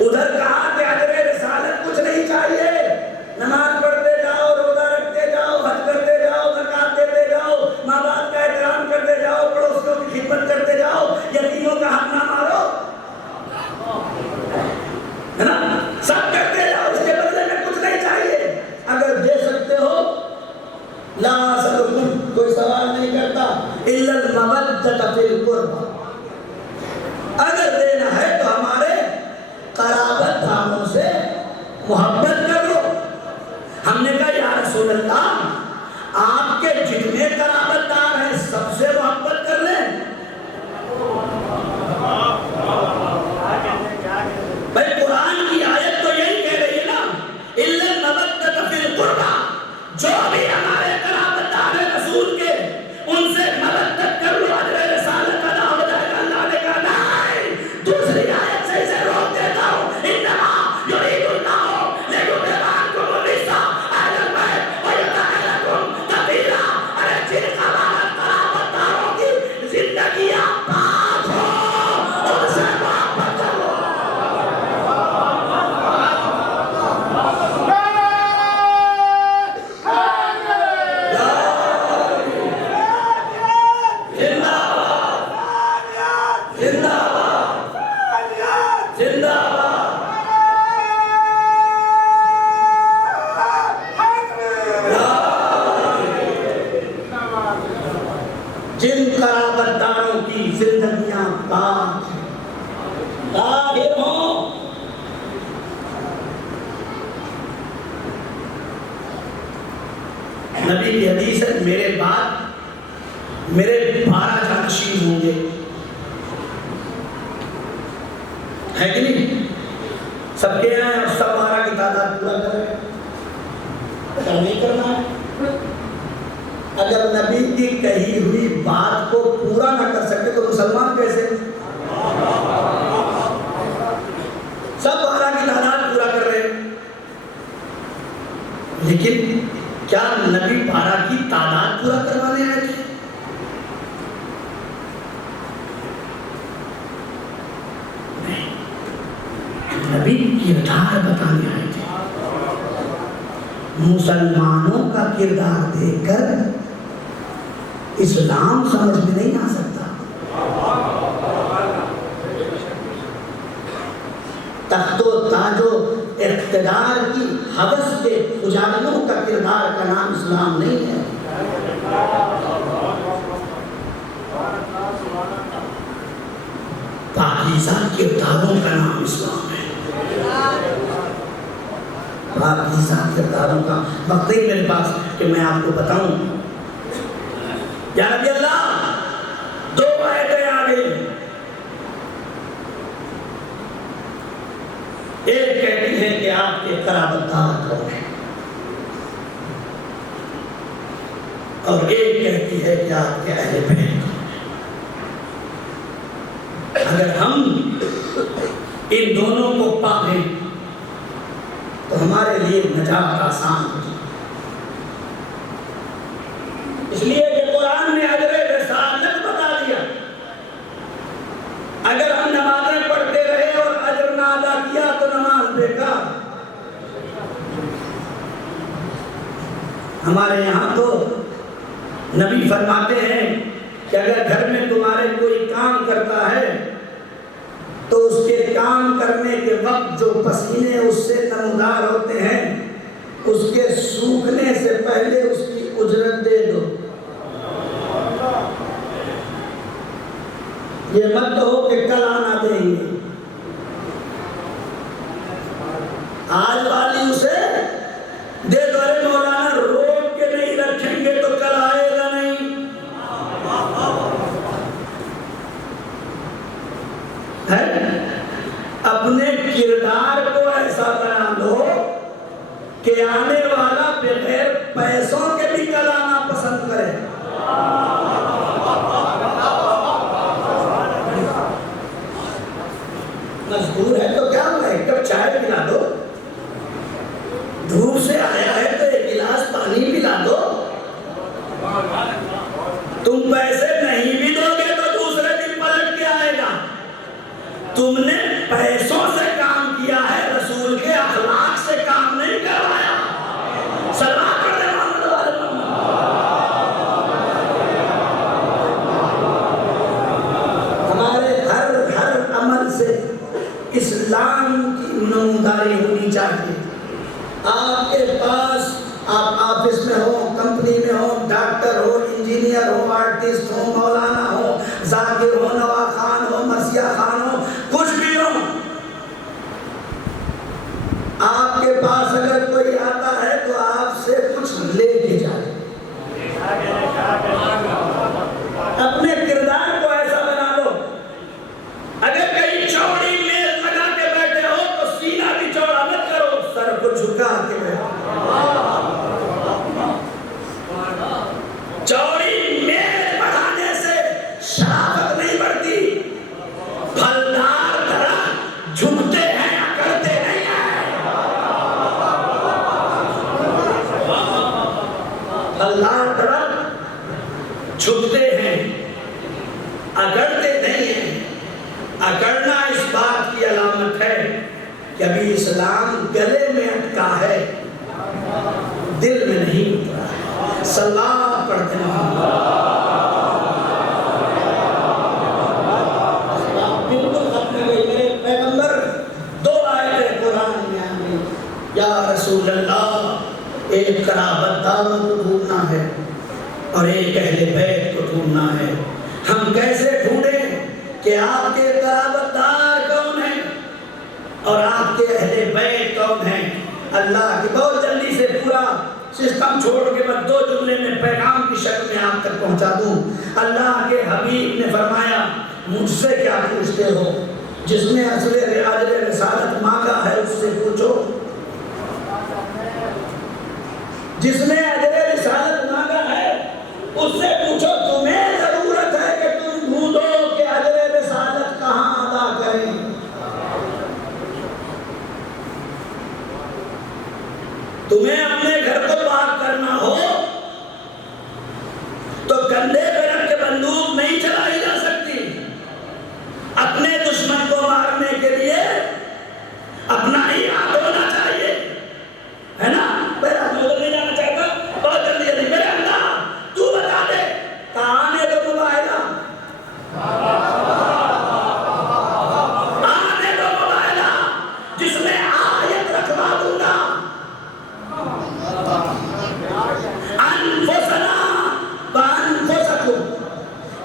ادھر کہا کہ اجر رسالت کچھ نہیں چاہیے، نماز پڑھتے جاؤ، روزہ رکھتے جاؤ، حج کرتے جاؤ، زکات دیتے جاؤ، ماں باپ کا احترام کرتے جاؤ، پڑوسیوں کی خدمت کرتے جاؤ، یتیموں کا حق نہ مارو، ہے نا، سب کرتے جاؤ، اس کے بدلے میں کچھ نہیں چاہیے۔ اگر دے سکتے ہو لا اسألکم، کوئی سوال نہیں کرتا، الا المودۃ فی القربى، اگر دینا ہے تو ہمارے قرابت داروں سے محبت کر لو۔ ہم نے کہا یا رسول اللہ آپ کے جتنے قرابت دار ہیں سب سے محبت کر لیں۔ بھائی قرآن کی آیت تو یہی کہہ رہی ہے نا، الا المودۃ فی القربى، جو بھی ہمارے قرابت دار ہیں رسول کے ان سے مودت کر لو، اجر رسالت ادا ہو جائے گا۔ اللہ نے کہا نہیں، دوسری آیت سے اسے روک دیتا ہوں، انما یرید اللہ لیذہب عنکم الرجس اہل البیت ویطہرکم تطہیرا۔ ارے جن قرابت داروں کی زندگیاں پاک ہو ان سے محبت کرو۔ جن قرابت داروں کی زندگیاں پاک ہیں، طاہر ہوں۔ نبی کی حدیث ہے میرے بعد میرے 12 جانشین ہوں گے، ہے کہ نہیں؟ سب کے آئے اور سب 12 کی تعداد پورا کریں، اگر نہیں کرنا ہے، اگر نبی کی کہی ہوئی بات کو پورا نہ کر سکتے تو مسلمان کیسے؟ سب 12 کی تعداد پورا کر رہے ہیں، لیکن کیا نبی 12 کی تعداد پورا کروانے آئے تھے؟ نہیں، نبی کردار بتانے آئے تھے۔ مسلمانوں کا کردار دیکھ کر اسلام سمجھ میں نہیں آ سکتا۔ تخت و تاج و اقتدار کی ہوس کے پجاریوں کا کردار کا نام اسلام نہیں ہے۔ پاکیزہ کرداروں کا نام اسلام ہے۔ پاکیزہ کرداروں کا وقت نہیں میرے پاس کہ میں آپ کو بتاؤں۔ یا نبی اللہ 2 آیتیں آ گئی، ایک کہتی ہے کہ آپ کے قرابت دار کون ہیں، اور ایک کہتی ہے کہ آپ کے اہل بیت کون ہیں۔ اگر ہم ان دونوں کو پا لیں تو ہمارے لیے نجات آسان ہو جائے، اس لیے کہ قرآن نے اجر رسالت بتا دیا۔ اگر ہم نمازیں پڑھتے رہے اور اجر نہ ادا کیا تو نماز بیکار۔ ہمارے یہاں تو نبی فرماتے ہیں کہ اگر گھر میں تمہارے کوئی کام کرتا ہے تو اس کے کام کرنے کے وقت جو پسینے اس سے نمودار ہوتے ہیں اس کے سوکھنے سے پہلے اس کی اجرت دے دو. یہ مت ہو کہ کل آنا دیں گے. آج والی اسے دے دو. ارے مولانا روک کے نہیں رکھیں گے تو کل آئے گا نہیں. اپنے کردار کو ایسا بنا لو کہ آنے والا بغیر پیسوں کے بھی کل آنا پسند کرے. مزدور ہے تو کیا ہوا، ایک کپ چائے پلا دو. دھوپ سے آیا ہے تو ایک گلاس پانی پلا دو. تم پیسے نہیں بھی دو گے تو دوسرے دن پلٹ کے آئے گا. تم نے پیسوں سے کام کیا ہے، رسول کے اخلاق سے کام نہیں کروایا. سلام کرنے ہمارے ہر عمل سے اسلام کی نموداری ہونی چاہیے. آپ کے پاس، آپ آفس میں ہو، کمپنی میں ہو، ڈاکٹر ہو، انجینئر ہو، آرٹسٹ ہو، مولانا ہو، ذاکر ہو، نوا خان ہو، مرثیہ خان ہو، کچھ بھی ہو، آپ کے پاس اگر کوئی آتا ہے تو آپ سے کچھ لے کے جائے. اپنے کردار کو ایسا بنا لو. اگر کہیں چوڑی میز لگا کے بیٹھے ہو تو سینہ بھی چوڑا مت کرو، سر کو جھکا کے بیٹھو. چوڑی میز بڑھانے سے شرافت نہیں بڑھتی. پھلدار درخت جھکتے ہیں، اکڑتے نہیں ہیں. پھلدار درخت جھکتے ہیں، اکڑتے نہیں ہیں. اکڑنا اس بات کی علامت ہے کہ ابھی اسلام گلے میں اٹکا ہے، دل میں نہیں اترا ہے. صلاۃ پڑھتے ہیں. بالکل ختم ہو گئی. میرے پیغمبر 2 آیتیں قرآن میں آئی. یا رسول اللہ، ایک قرابت داروں کو ڈھونڈنا ہے اور ایک اہل بیت کو ڈھونڈنا ہے. ہم کیسے ڈھونڈیں کہ آپ کے قرابت دار کون ہیں اور آپ کے اہل بیت کون ہیں؟ اللہ کی بہت جلدی سے پورا سسٹم چھوڑ کے بس 2 جملے میں پیغام کی شکل میں آپ تک پہنچا دوں. اللہ کے حبیب نے فرمایا، مجھ سے کیا پوچھتے ہو؟ جس نے اجر رسالت مانگا ہے اس سے پوچھو. جس نے اجر رسالت مانگا ہے اس سے پوچھو. تمہیں ضرورت ہے کہ تم ڈھونڈو کہ اجر رسالت کہاں ادا کریں. تمہیں اپنے گھر کو پاک کرنا ہو تو کندھے پہ رکھ کے بندوق نہیں چلائی جا سکتی. اپنے دشمن کو مارنے کے لیے اپنا ہی ہاتھ ہونا چاہیے، ہے نا؟ میرا ادھر نہیں جانا چاہتا، بہت جلدی جلدی. میرے اللہ تو بتا دے کہاں ہے تو موبائل، آنے دو موبائل جس میں آیت رکھوا دوں گا. انفسنا وانفسکم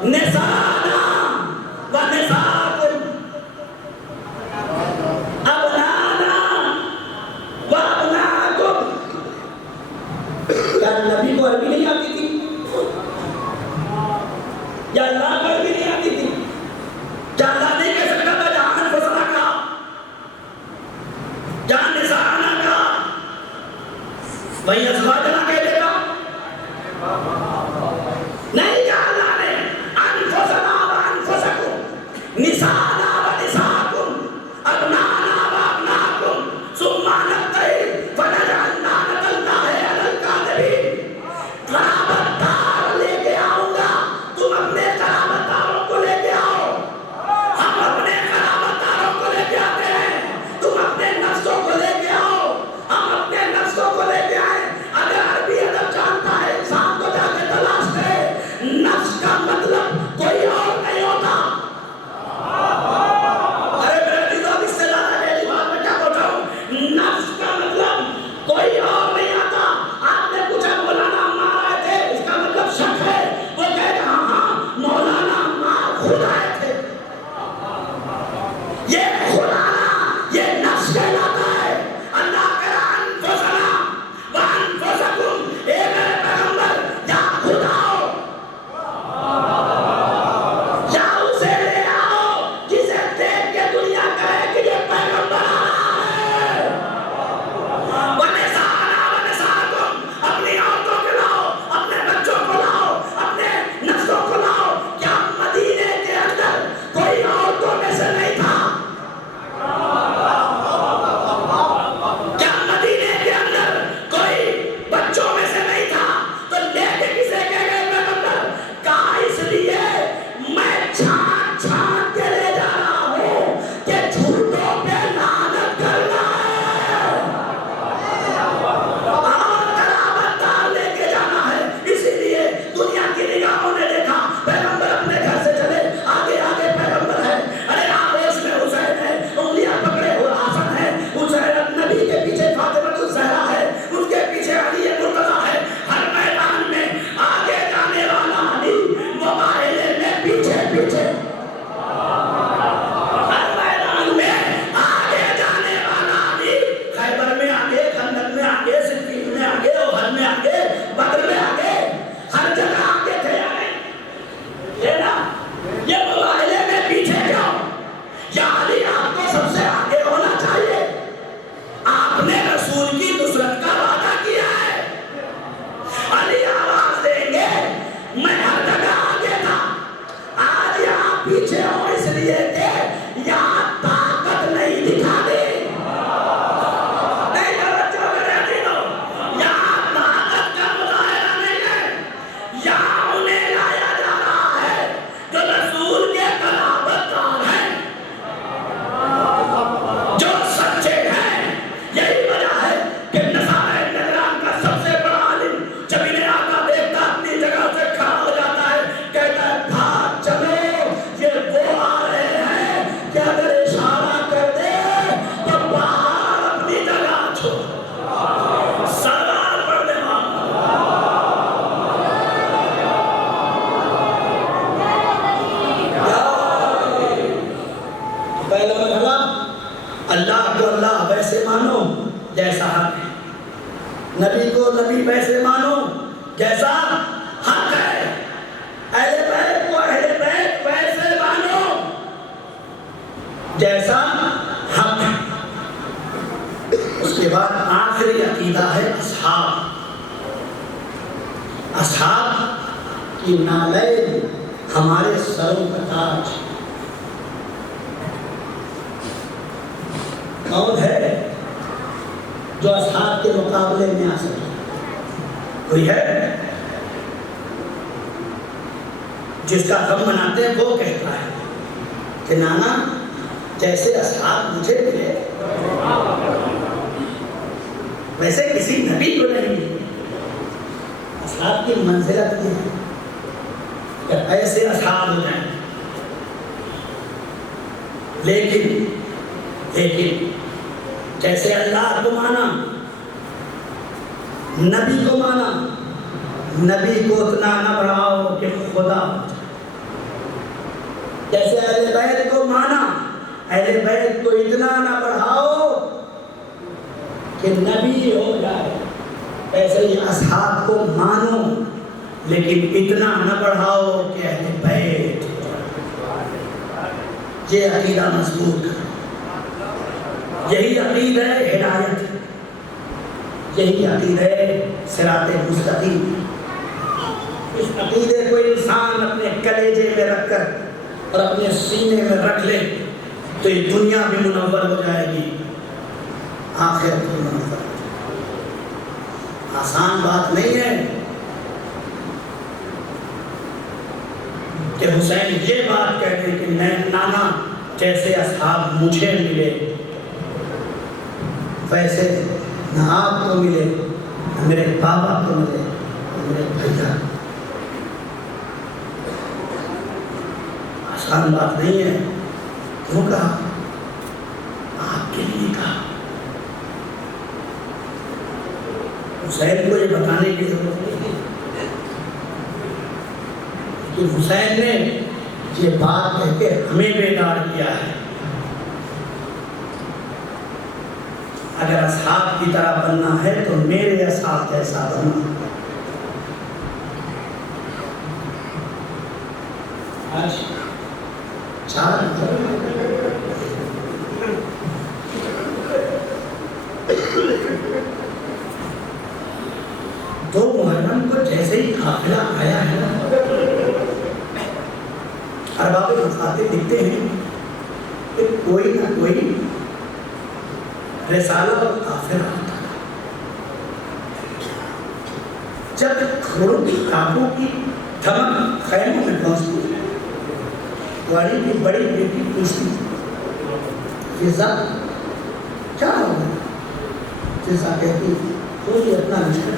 نسانا ونساکم ابنانا وابناکم. کیا نبی کو عربی نہیں آتی تھی؟ یا اللہ کو عربی نہیں آتی تھی؟ کیا اللہ نہیں کہہ سکتا تھا جہاں انفسنا کا، جہاں نسانا کا، وہی ازواجنا کہہ دیتا؟ نہیں کہا اللہ نے انفسنا وانفسکم نسانا ونساکم ابنانا وابناکم ثم نبتہل فنجعل لعنۃ اللہ علی الکاذبین. قرابت دار لے کے آؤں گا، تم اپنے قرابت داروں کو لے کے آؤ. ہم اپنے قرابت داروں کو لے کے آتے ہیں، تم اپنے نفسوں کو لے کے آؤ. ہم اپنے نفسوں کو لے کے آئے. اگر عربی نبی کو نبی ویسے مانو جیسا حق ہے، اہل بیت کو اہل بیت ویسے مانو جیسا حق ہے۔ اس کے بعد آخری عقیدہ ہے اصحاب۔ اصحاب کی نالین ہمارے سروں کا تاج۔ کون ہے جو اصحاب کے مقابلے میں آ سکے؟ کوئی ہے؟ جس کا غم مناتے ہیں وہ کہتا ہے کہ نانا جیسے اصحاب مجھے ملے ویسے کسی نبی کو نہیں ملے۔ اصحاب کی منزلت یہ ہے کہ ایسے اصحاب ہو جائیں، لیکن جیسے اللہ کو مانا، نبی کو مانا، نبی کو اتنا نہ بڑھاؤ کہ خدا ہو جائے۔ جیسے اہل بیت کو مانا، اہل بیت کو اتنا نہ بڑھاؤ کہ نبی ہو جائے، ایسے ہی اصحاب کو مانو لیکن اتنا نہ بڑھاؤ کہ اہل بیت ہو جائے۔ یہ عقیدہ مضبوط کرو، یہی عقیدہ ہے ہدایت، یہی عقیدہ ہے صراط مستقیم۔ اس عقیدے کو انسان اپنے کلیجے میں رکھ کر اور اپنے سینے میں رکھ لے تو یہ دنیا بھی منور ہو جائے گی، آخرت بھی منور۔ آسان بات نہیں ہے کہ حسین یہ بات کہہ دے کہ میں نانا جیسے اصحاب مجھے ملے ویسے نہ آپ کو ملے، نہ میرے بابا کو ملے، نہ میرے بھیا۔ آسان بات نہیں ہے۔ کیوں کہا؟ آپ کے لیے کہا۔ حسین کو یہ بتانے کی ضرورت نہیں ہے، لیکن حسین نے یہ بات کہہ کے ہمیں بیدار کیا ہے۔ اگر اصحاب کی طرح بننا ہے تو میرے اصحاب جیسا بننا۔ آج دو محرم کو جیسے ہی قافلہ آیا ہے ارباب مخاطب لکھتے ہیں کہ کوئی نہ کوئی رسالہ اور قافلہ آتا ہے۔ جب گھوڑوں کی کانپوں کی دھمک خیموں میں پہنچتی ہے، والی کی بڑی بیٹی پوچھتی فضا کیا ہو گیا؟ فضا کہتی کوئی اپنا لشکر ہے،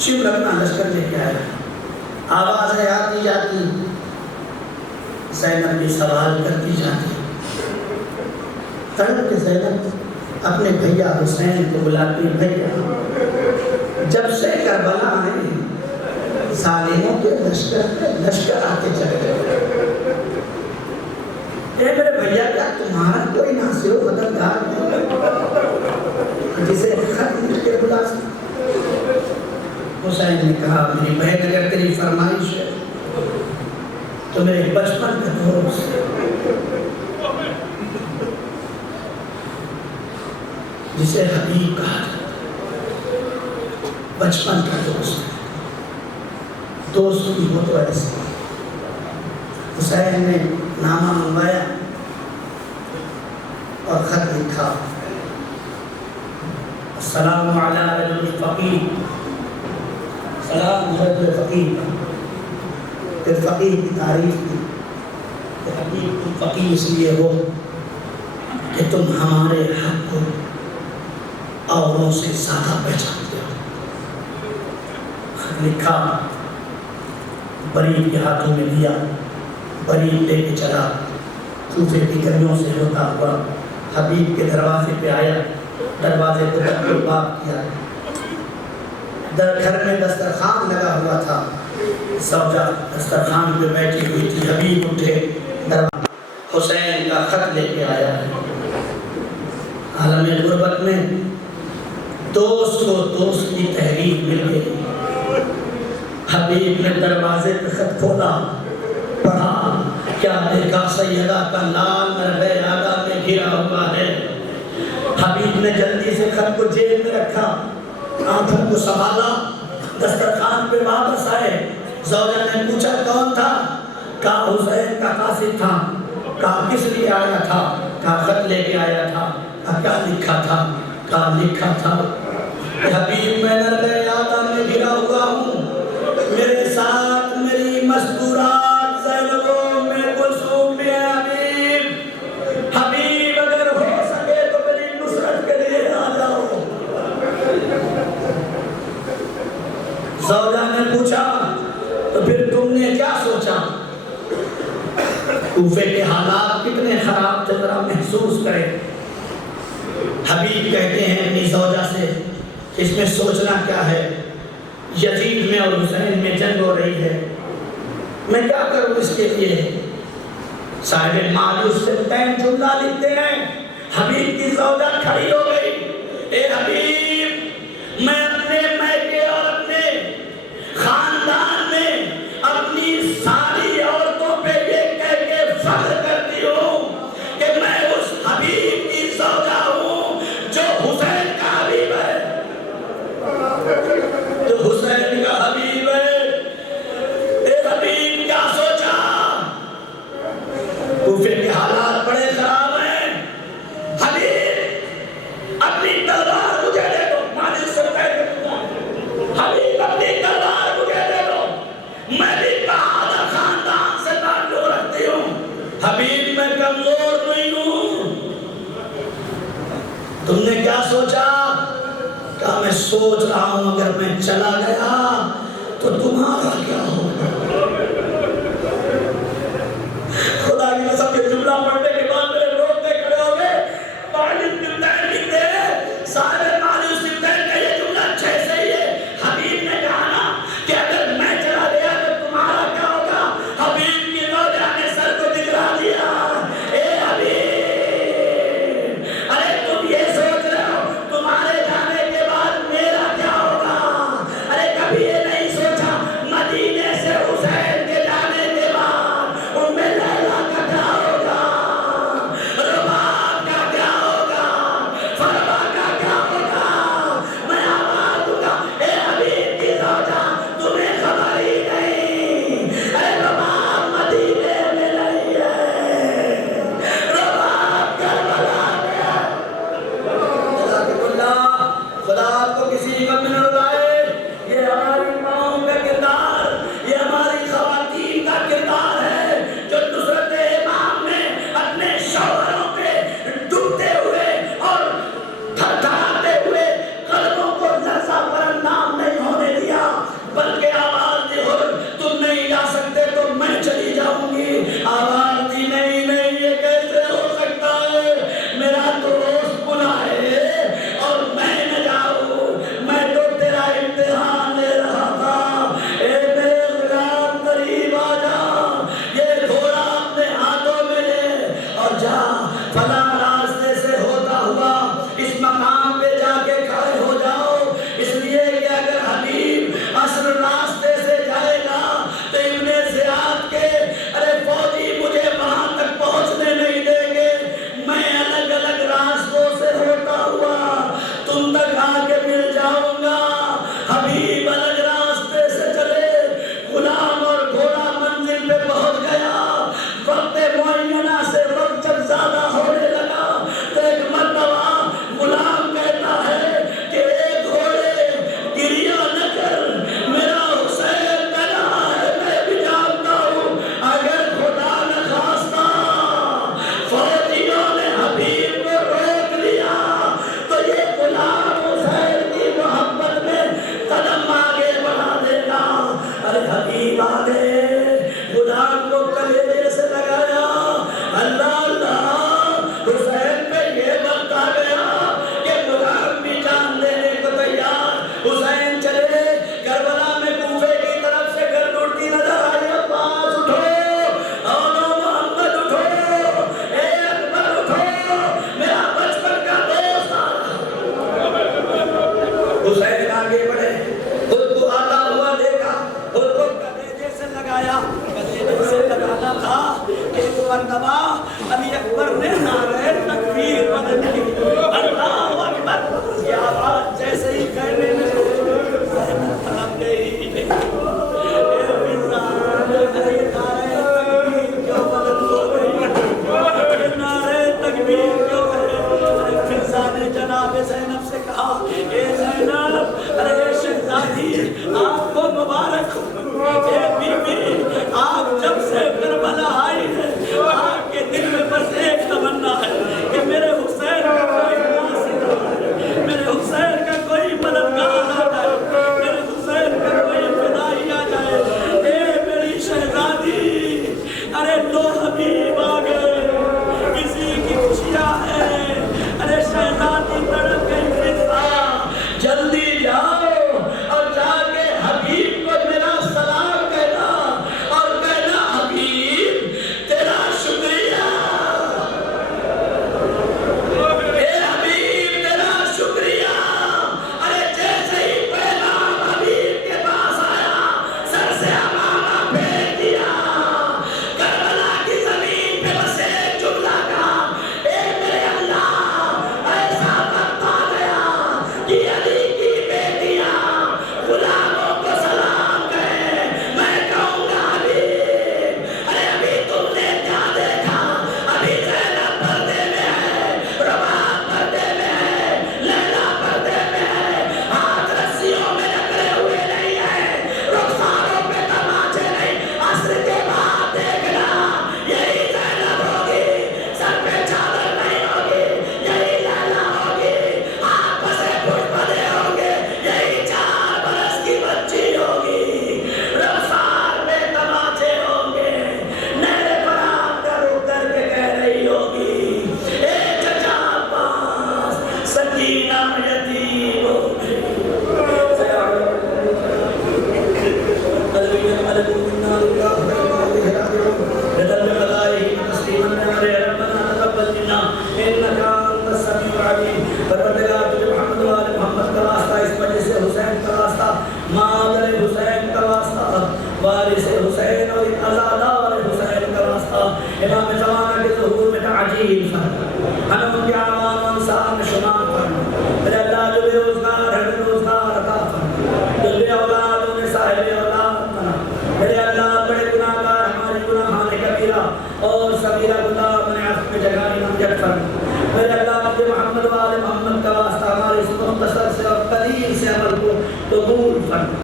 شیو اپنا لشکر لے کے آیا۔ آوازیں آتی جاتی، زینب بھی سوال کرتی جاتی، تڑپ کے زینب اپنے بھیا حسین کو بلاتی، بھیا جب سے کربلا آئے ظالموں کے لشکر آتے چلے گئے۔ اے میرے بھیا کیا تمہارا کوئی ناصر و مددگار نہیں جسے خط لکھ کے بلا سکے؟ حسین نے کہا میری بہن اگر تیری فرمائش ہے تو میرے بچپن کا دوست جسے حبیب کہا جاتا، بچپن کا دوست ہے، دوست کی ہو تو ایسے۔ حسین نے نامہ منگوایا اور خط لکھا، السلام علی رجل فقیر، سلام رجل فقیر۔ پھر فقیر کی تعریف کی کہ حبیب تم فقیر اس لیے ہو کہ تم ہمارے حق کو اوروں سے زیادہ پہچانتے ہو۔ خط لکھا، بریل کے ہاتھوں میں دیا، بریل لے کے چلا، کوفے کی گلیوں سے ہوتا ہوا حبیب کے دروازے پہ آیا، دروازے کو باب کیا۔ گھر میں دسترخوان لگا ہوا تھا، زوجہ دسترخوان پہ بیٹھی ہوئی تھی، حبیب اٹھے، دروازہ حسین کا خط لے کے آیا۔ عالم غربت میں دوست کو دوست کی تحریک مل گئی. حبیب نے دروازے پہ خط کھولا, پڑھا, کیا دیکھا سیدہ کا لال مرغے آگا میں گھرا ہوا ہے. حبیب نے جلدی سے خط کو جیب میں رکھا, آنکھوں کو سنبھالا, دسترخوان پہ واپس آئے. زوجہ نے پوچھا کون تھا؟ کہا حسین کا قاصد تھا. کہا کس لیے آیا تھا؟ کہا خط لے کے آیا تھا. کہا کیا لکھا تھا؟ کہا لکھا تھا حبیب میں نرغے آگا میں گھرا ہوا ہوں, میرے ساتھ میری مستورات زینب و میں کلثوم بھی ہے. حبیب حبیب اگر ہو سکے تو میری نصرت کے لیے آ جاؤ. زوجہ نے پوچھا تو پھر تم نے کیا سوچا؟ کوفے کے حالات کتنے خراب تھے ذرا محسوس کریں. حبیب کہتے ہیں اپنی زوجہ سے اس میں سوچنا کیا ہے, یزید میں اور حسین میں جنگ ہو رہی ہے, میں کیا کروں اس کے لیے. صاحب مایوس سے تین جملہ لکھتے ہیں. حبیب کی زوجہ کھڑی ہو گئی, اے حبیب میں اپنے میکے اور اپنے خاندان میں اپنی ساری عورتوں پہ یہ کہہ کے فخر کرتی ہوں کہ میں اس حبیب کی زوجہ ہوں جو حسین کا حبیب ہے, جو حسین کا حبیب ہے. اے حبیب کیا سوچا؟ کوفے کے حالات بڑے خراب ہیں. حبیب اپنی تلوار مجھے دے دو. ماجد سے کہہ دوں حبیب اپنی تلوار مجھے دے دو, میں بھی بہادر خاندان سے تعلق رکھتی ہوں. حبیب میں کمزور نہیں ہوں. تم نے کیا سوچا؟ کہا میں سوچ رہا ہوں اگر میں چلا گیا تو تمہارا کیا ہوگا. خدا کی قسم یہ جملہ پڑھنے کے بعد میرے روتے کھڑے ہو گئے. مالک بن دین لکھتے ہیں, صاحب مالک بن دین کا یہ جملہ اچھے سے ہی ہے. حبیب نے کہا نا کہ اگر میں چلا گیا تو تمہارا کیا ہوگا. حبیب کی زوجہ نے سر کو دکھلا دیا, اے حبیب ارے تم یہ سوچ رہے ہو تمہارے جانے کے بعد میرا کیا ہوگا. ارے کبھی یہ نہیں سوچا مدینے سے حسین کے جانے کے بعد ام لیلا کا کیا ہوگا, رباب کا کیا ہوگا, فرما کا کیا ہوگا. میں آواز دوں گا اے حبیب کی زوجہ تمہیں خبر ہی نہیں, ارے رباب مدینے میں نہیں ہے, رباب کربلا میں ہے. خدا آپ کو کسی غم میں نہ ڈالے. یہ ہماری ماؤں کا کردار, یہ ہماری خواتین کا کردار ہے جو نصرت امام میں اپنے شوہروں پہ ڈوبتے ہوئے اور تھرتھراتے ہوئے قدموں کو لرزہ پر اندام نہیں ہونے دیا, بلکہ آواز دی اور تم نہیں جا سکتے تو میں چلی جاؤں گی. آواز دی نہیں نہیں یہ کیسے ہو سکتا ہے, میرا دوست بنا ہے اور میں نہ جاؤں, میں تو تیرا امتحان لے رہا تھا. اے میرے غلام قریب آ جا, یہ گھوڑا اپنے ہاتھوں میں لے اور جا فلاں راستے سے ہوتا ہوا اس مقام پہ جا کے کھڑے ہو جاؤ. اس لیے کہ اگر حبیب اصل راستے سے جائے گا تو ابن زیاد کے ارے فوجی مجھے وہاں تک پہنچنے نہیں دیں گے. میں الگ الگ راستوں سے ہوتا ہوا تم تک آ کے مل جاؤں گا. حبیب الگ راستے سے چلے, غلام اور گھوڑا منزل پہ پہنچ گیا. وقت معینہ سے وقت جب زیادہ ہونے لگا تو ایک مرتبہ غلام کہتا ہے کہ اے گھوڑے گریہ نہ کر, میرا حسین کہا ہے میں بھی جانتا ہوں اگر خدا نہ خواستہ فوجیوں نے حبیب کو روک لیا تو یہ غلام حسین کی حسین آگے بڑھے، خود کو آتا ہوا دیکھا، خود کو کلیجے سے لگایا، کلیجے سے لگانا تھا۔ ایک مرتبہ علی اکبر نے نعرہ تکبیر بلند کی، اللہ اکبر، یہ آواز جیسے ہی کہنے میں تھم گئی۔ جناب زینب سے کہا، اے زینب، ارے شہزادی، آپ کو مبارک ہو، اے بی بی، آپ جب سے کربلا آئی ہے، آپ کے دل میں بس ایک تمنا ہے کہ میرے حسین کا کوئی ناصر آ جائے، میرے حسین کا کوئی مددگار آ جائے، میرے حسین کا کوئی فدائی آ جائے۔ اے میری شہزادی، ارے دو حبیب آ گئے، کسی کی خوشیاں ہے، ارے شہزادی تڑپ گئی، جلدی جاؤ اور جا کے حبیب کو میرا سلام کہنا اور کہنا حبیب تیرا شکریہ، اے حبیب تیرا شکریہ۔ ارے جیسے ہی پیغام حبیب کے پاس آیا، سر سے امامہ پھینک دیا، کربلا کی زمین پہ بس ایک جملہ کہا، اے میرے اللہ، ایسا وقت آ گیا کہ علی